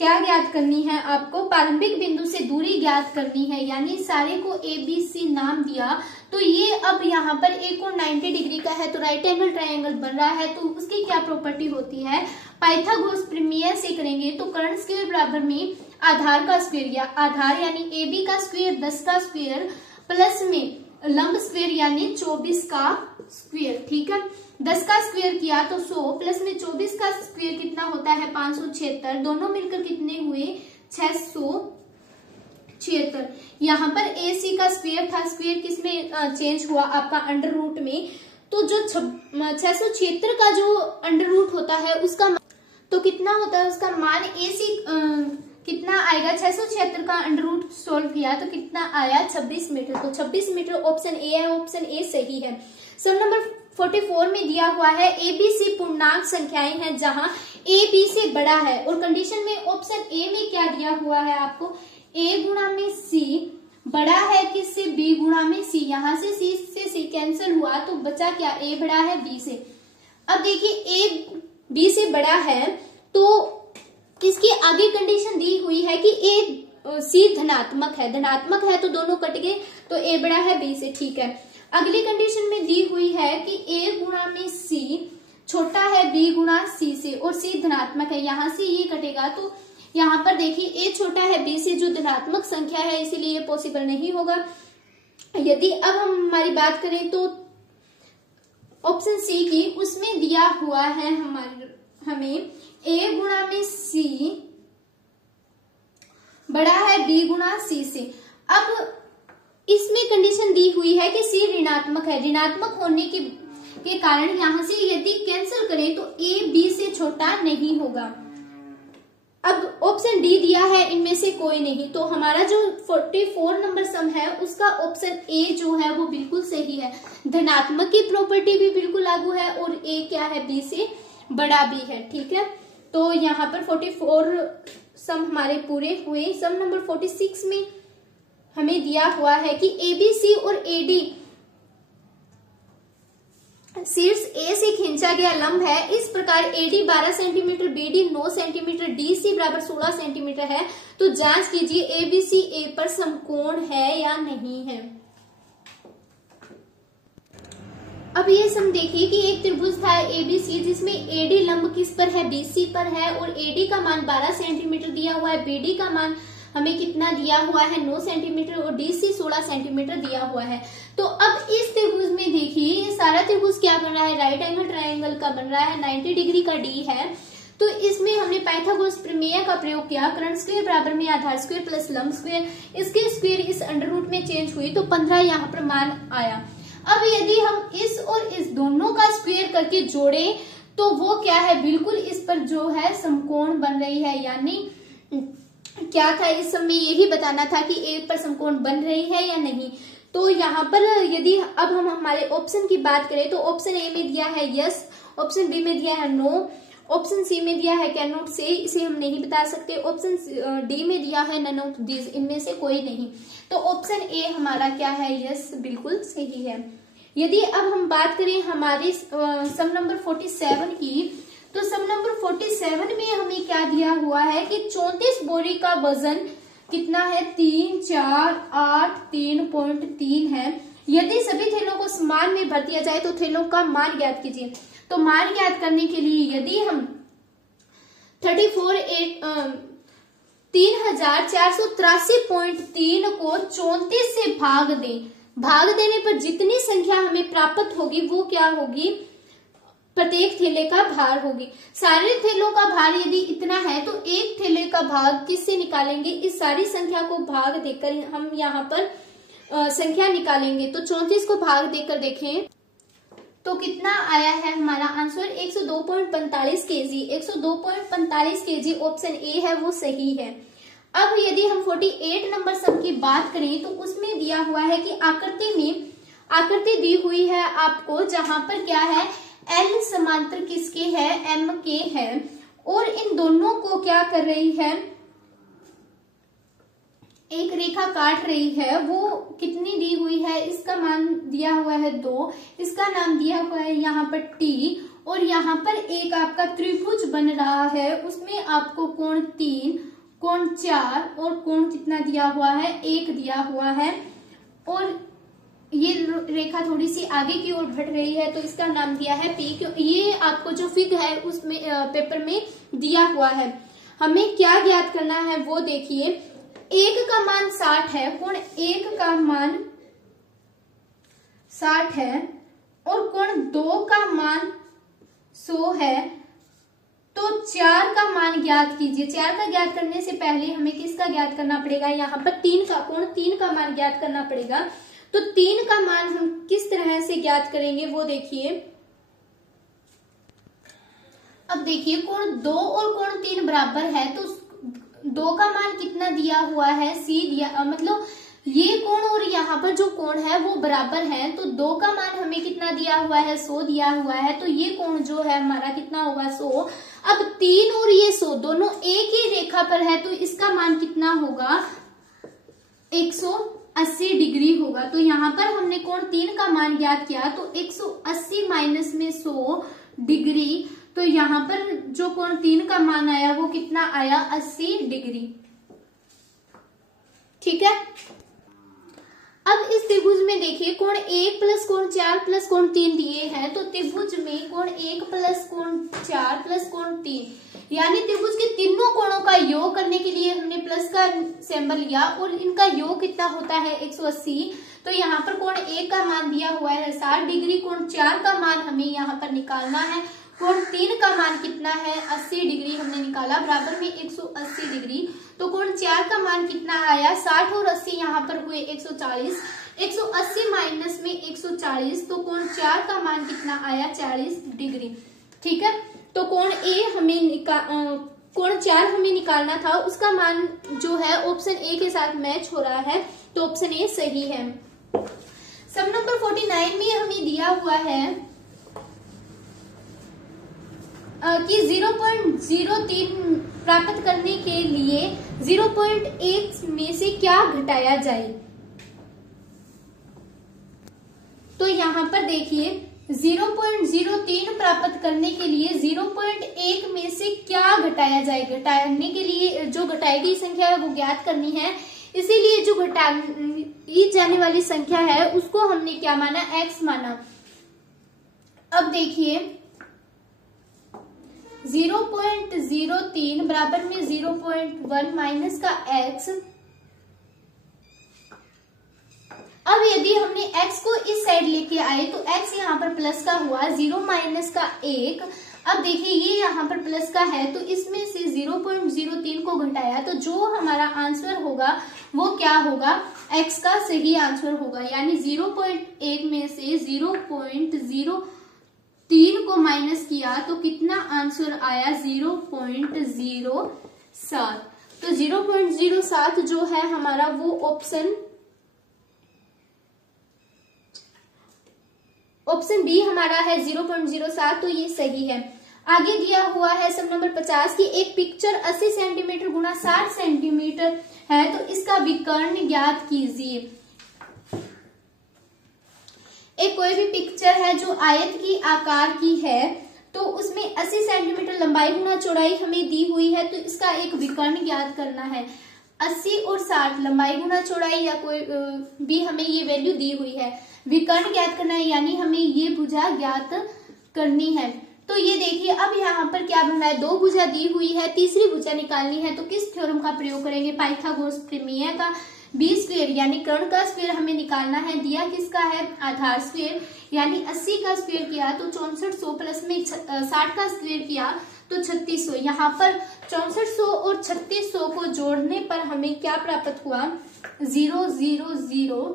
क्या ज्ञात करनी है आपको, प्रारंभिक बिंदु से दूरी ज्ञात करनी है, यानी सारे को ABC नाम दिया। तो ये अब यहाँ पर एक और 90 डिग्री का है तो राइट एंगल ट्रायंगल बन रहा है, तो उसकी क्या प्रॉपर्टी होती है, पाइथागोरस प्रमेय से करेंगे तो कर्ण स्क्वायर बराबर में आधार का स्क्वायर, या आधार यानी AB का स्क्वायर 10 का स्क्वायर प्लस में लंब स्क्वायर यानी 24 का स्क्वायर। ठीक है, 10 का स्क्वायर किया तो 100 प्लस में 24 का स्क्वायर कितना होता है, 576, दोनों मिलकर कितने हुए, 676। यहाँ पर AC का स्क्वायर था, स्क्वायर किस में चेंज हुआ, आपका अंडर रूट में। तो जो 676 का जो अंडर रूट होता है उसका तो कितना होता है, उसका मान AC कितना आएगा, 676 का अंडर रूट सोल्व किया तो कितना आया, 26 मीटर। तो 26 मीटर ऑप्शन ए है, ऑप्शन ए सही है। सम नंबर 44 में दिया हुआ है ABC पूर्णांक संख्याएं हैं जहां A B से बड़ा है, और कंडीशन में ऑप्शन ए में क्या दिया हुआ है आपको, A गुणा में C बड़ा है किससे, B गुणा में C, यहाँ से C से C कैंसिल हुआ तो बचा क्या, A बड़ा है B से। अब देखिए A B से बड़ा है तो इसकी आगे कंडीशन दी हुई है कि C धनात्मक है तो दोनों कट गए तो A बड़ा है B से। ठीक है, अगली कंडीशन में दी हुई है कि A गुणा में C छोटा है B गुणा C से और C धनात्मक है, यहाँ से ये कटेगा तो यहाँ पर देखिए A छोटा है B से जो धनात्मक संख्या है, इसीलिए ये पॉसिबल नहीं होगा। यदि अब हम हमारी बात करें तो ऑप्शन C की, उसमें दिया हुआ है हमें A गुणा में C बड़ा है B गुणा C से। अब इसमें कंडीशन दी हुई है कि C ऋणात्मक है, ऋणात्मक होने के कारण यहाँ से यदि कैंसिल करें तो A B से छोटा नहीं होगा। अब ऑप्शन डी दिया है, इनमें से कोई नहीं, तो हमारा जो 44 नंबर सम है उसका ऑप्शन ए जो है वो बिल्कुल सही है। धनात्मक की प्रॉपर्टी भी बिल्कुल लागू है और ए क्या है, बी से बड़ा भी है। ठीक है, तो यहाँ पर 44 सम हमारे पूरे हुए। सम नंबर 46 में हमें दिया हुआ है कि एबीसी और एडी शीर्ष ए से खींचा गया लंब है, इस प्रकार AD 12 centimetre, BD 9 centimetre, DC बराबर 16 सेंटीमीटर है। तो जांच कीजिए एबीसी ए पर समकोण है या नहीं है। अब ये सम देखिए कि एक त्रिभुज था एबीसी जिसमें एडी लंब किस पर है, बीसी पर है, और एडी का मान 12 सेंटीमीटर दिया हुआ है, बीडी का मान हमें कितना दिया हुआ है 9 सेंटीमीटर, और डीसी 16 सेंटीमीटर दिया हुआ है। तो अब इस त्रिभुज में देखिए ये सारा त्रिभुज क्या बन रहा है, राइट एंगल ट्रायंगल का बन रहा है, 90 डिग्री का डी है। तो इसमें हमने पाइथागोरस प्रमेय का प्रयोग किया, कर्ण स्क्वायर बराबर में आधार स्क्वायर प्लस लंब स्क्वायर, इसके स्क्वायर इस अंडर रूट में चेंज हुई तो 15 यहाँ पर मान आया। अब यदि हम इस और इस दोनों का स्क्वायर करके जोड़े तो वो क्या है, बिल्कुल इस पर जो है समकोण बन रही है, यानी क्या था, इस सब में यही बताना था कि एक पर समकोण बन रही है या नहीं। तो यहाँ पर यदि अब हम हमारे ऑप्शन की बात करें तो ऑप्शन ए में दिया है यस, ऑप्शन बी में दिया है नो, ऑप्शन सी में दिया है कैन नॉट से, इसे हम नहीं बता सकते, ऑप्शन डी में दिया है नन ऑफ दिस, इनमें से कोई नहीं। तो ऑप्शन ए हमारा क्या है, यस, बिल्कुल सही है। यदि अब हम बात करें हमारे सम नंबर 47 की, तो सम नंबर 47 में हमें क्या दिया हुआ है कि 34 बोरी का वजन कितना है, 3, 4, 8, 3.3 है। यदि सभी थैलों को समान में भर दिया जाए तो थैलों का मान ज्ञात कीजिए। तो मान ज्ञात करने के लिए यदि हम 3483.3 को 34 से भाग दें, भाग देने पर जितनी संख्या हमें प्राप्त होगी वो क्या होगी, प्रत्येक थैले का भार होगी। सारे थैलों का भार यदि इतना है तो एक थैले का भाग किससे निकालेंगे, इस सारी संख्या को भाग देकर हम यहाँ पर संख्या निकालेंगे। तो 34 को भाग देकर देखें तो कितना आया है हमारा answer, 102.45 KG. 102.45 KG option A है, वो सही है। अब यदि हम 48 नंबर सम की बात करें तो उसमें दिया हुआ है कि आकृति दी हुई है आपको, जहां पर क्या है, एल समांतर किसके है, एम के है, और इन दोनों को क्या कर रही है, एक रेखा काट रही है। वो कितनी दी हुई है, इसका मान दिया हुआ है 2, इसका नाम दिया हुआ है यहाँ पर टी, और यहाँ पर एक आपका त्रिभुज बन रहा है, उसमें आपको कोण 3, कोण 4 और कोण कितना दिया हुआ है, 1 दिया हुआ है। और ये रेखा थोड़ी सी आगे की ओर बढ़ रही है तो इसका नाम दिया है पी। क्यों, ये आपको जो फिग है उसमें पेपर में दिया हुआ है। हमें क्या ज्ञात करना है वो देखिए, 1 का मान 60 है, कोण 1 का मान 60 है और कोण 2 का मान 100 है। तो 4 का मान ज्ञात कीजिए। 4 का ज्ञात करने से पहले हमें किसका ज्ञात करना पड़ेगा, यहाँ पर 3 का, कोण 3 का मान ज्ञात करना पड़ेगा। तो 3 का मान हम किस तरह से ज्ञात करेंगे वो देखिए। अब देखिए कोण 2 और कोण 3 बराबर है, तो 2 का मान कितना दिया हुआ है, सी दिया, मतलब ये कोण और यहाँ पर जो कोण है वो बराबर है। तो 2 का मान हमें कितना दिया हुआ है, 100 दिया हुआ है। तो ये कोण जो है हमारा कितना होगा, 100। अब 3 और ये 100 दोनों एक ही रेखा पर है, तो इसका मान कितना होगा, 180 डिग्री होगा। तो यहाँ पर हमने कोण 3 का मान ज्ञात किया, तो 180 माइनस में 100 डिग्री, तो यहाँ पर जो कोण 3 का मान आया वो कितना आया, 80 डिग्री। ठीक है। अब इस त्रिभुज में देखिए कोण 1 प्लस कोण 4 प्लस कोण 3 दिए हैं। तो त्रिभुज में कोण 1 प्लस कोण 4 प्लस कोण 3, यानी त्रिभुज के तीनों कोणों का योग करने के लिए हमने प्लस का सिंबल लिया और इनका योग कितना होता है, 180। तो यहाँ पर कोण 1 का मान दिया हुआ है 60 डिग्री, कोण 4 का मान हमें यहाँ पर निकालना है, कोण 3 का मान कितना है, 80 डिग्री हमने निकाला, बराबर में 180 डिग्री। तो कोण 4 का मान कितना आया, 60 और 80 यहाँ पर हुए 140, 180 माइनस में 140, तो कोण 4 का मान कितना आया, 40 डिग्री। ठीक है। तो कोण कोण 4 हमें निकालना था, उसका मान जो है ऑप्शन ए के साथ मैच हो रहा है, तो ऑप्शन ए सही है। सम नंबर 49 में हमें दिया हुआ है कि 0.03 प्राप्त करने के लिए 0.1 में से क्या घटाया जाए। तो यहाँ पर देखिए 0.03 प्राप्त करने के लिए 0.1 में से क्या घटाया जाए। घटाने के लिए जो घटाई गई संख्या है वो ज्ञात करनी है, इसीलिए जो घटाई जाने वाली संख्या है उसको हमने क्या माना, x माना। अब देखिए 0.03 बराबर में 0.1 माइनस का x। अब यदि हमने x को इस साइड लेके आए तो x यहाँ पर प्लस का हुआ, 0 माइनस का 1। अब देखिए ये यहाँ पर प्लस का है तो इसमें से 0.03 को घटाया, तो जो हमारा आंसर होगा वो क्या होगा, x का सही आंसर होगा। यानी 0.1 में से 0.03 को माइनस किया तो कितना आंसर आया, 0.07। तो 0.07 जो है हमारा वो ऑप्शन बी हमारा है 0.07, तो ये सही है। आगे दिया हुआ है सम नंबर 50 की एक पिक्चर 80 सेंटीमीटर गुणा 60 सेंटीमीटर है, तो इसका विकर्ण ज्ञात कीजिए। एक कोई भी पिक्चर है जो आयत की आकार की है, तो उसमें 80 सेंटीमीटर लंबाई गुणा चौड़ाई हमें दी हुई है, तो इसका एक विकर्ण ज्ञात करना है। 80 और 60 लंबाई गुणा चौड़ाई या कोई भी हमें ये वैल्यू दी हुई है, विकर्ण ज्ञात करना है, यानी हमें ये भुजा ज्ञात करनी है। तो ये देखिए अब यहाँ पर क्या बन रहा है, 2 भुजा दी हुई है, तीसरी भुजा निकालनी है, तो किस थ्योरम का प्रयोग करेंगे, पाइथागोरस प्रमेय का। बी स्क्वायर यानी कर्ण का स्क्वायर हमें निकालना है, दिया किसका है, आधार स्क्वायर, यानी 80 का स्क्वायर किया तो 6400 प्लस में 60 का स्क्वायर किया तो 3600। यहाँ पर 6400 और 3600 को जोड़ने पर हमें क्या प्राप्त हुआ, 000।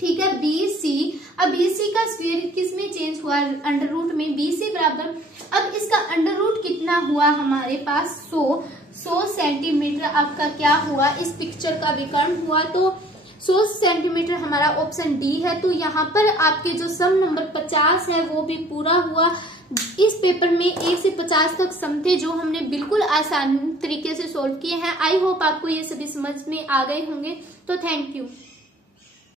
ठीक है, BC। अब BC का स्क्वायर किस में चेंज हुआ, अंडर रूट में, BC बराबर, अब इसका अंडर रूट कितना हुआ हमारे पास, 100 सेंटीमीटर आपका क्या हुआ, इस पिक्चर का विकर्ण हुआ, तो 100 सेंटीमीटर हमारा ऑप्शन डी है। तो यहाँ पर आपके जो सम नंबर 50 है वो भी पूरा हुआ। इस पेपर में 1 से 50 तक सम थे जो हमने बिल्कुल आसान तरीके से सोल्व किए हैं। आई होप आपको ये सभी समझ में आ गए होंगे। तो थैंक यू।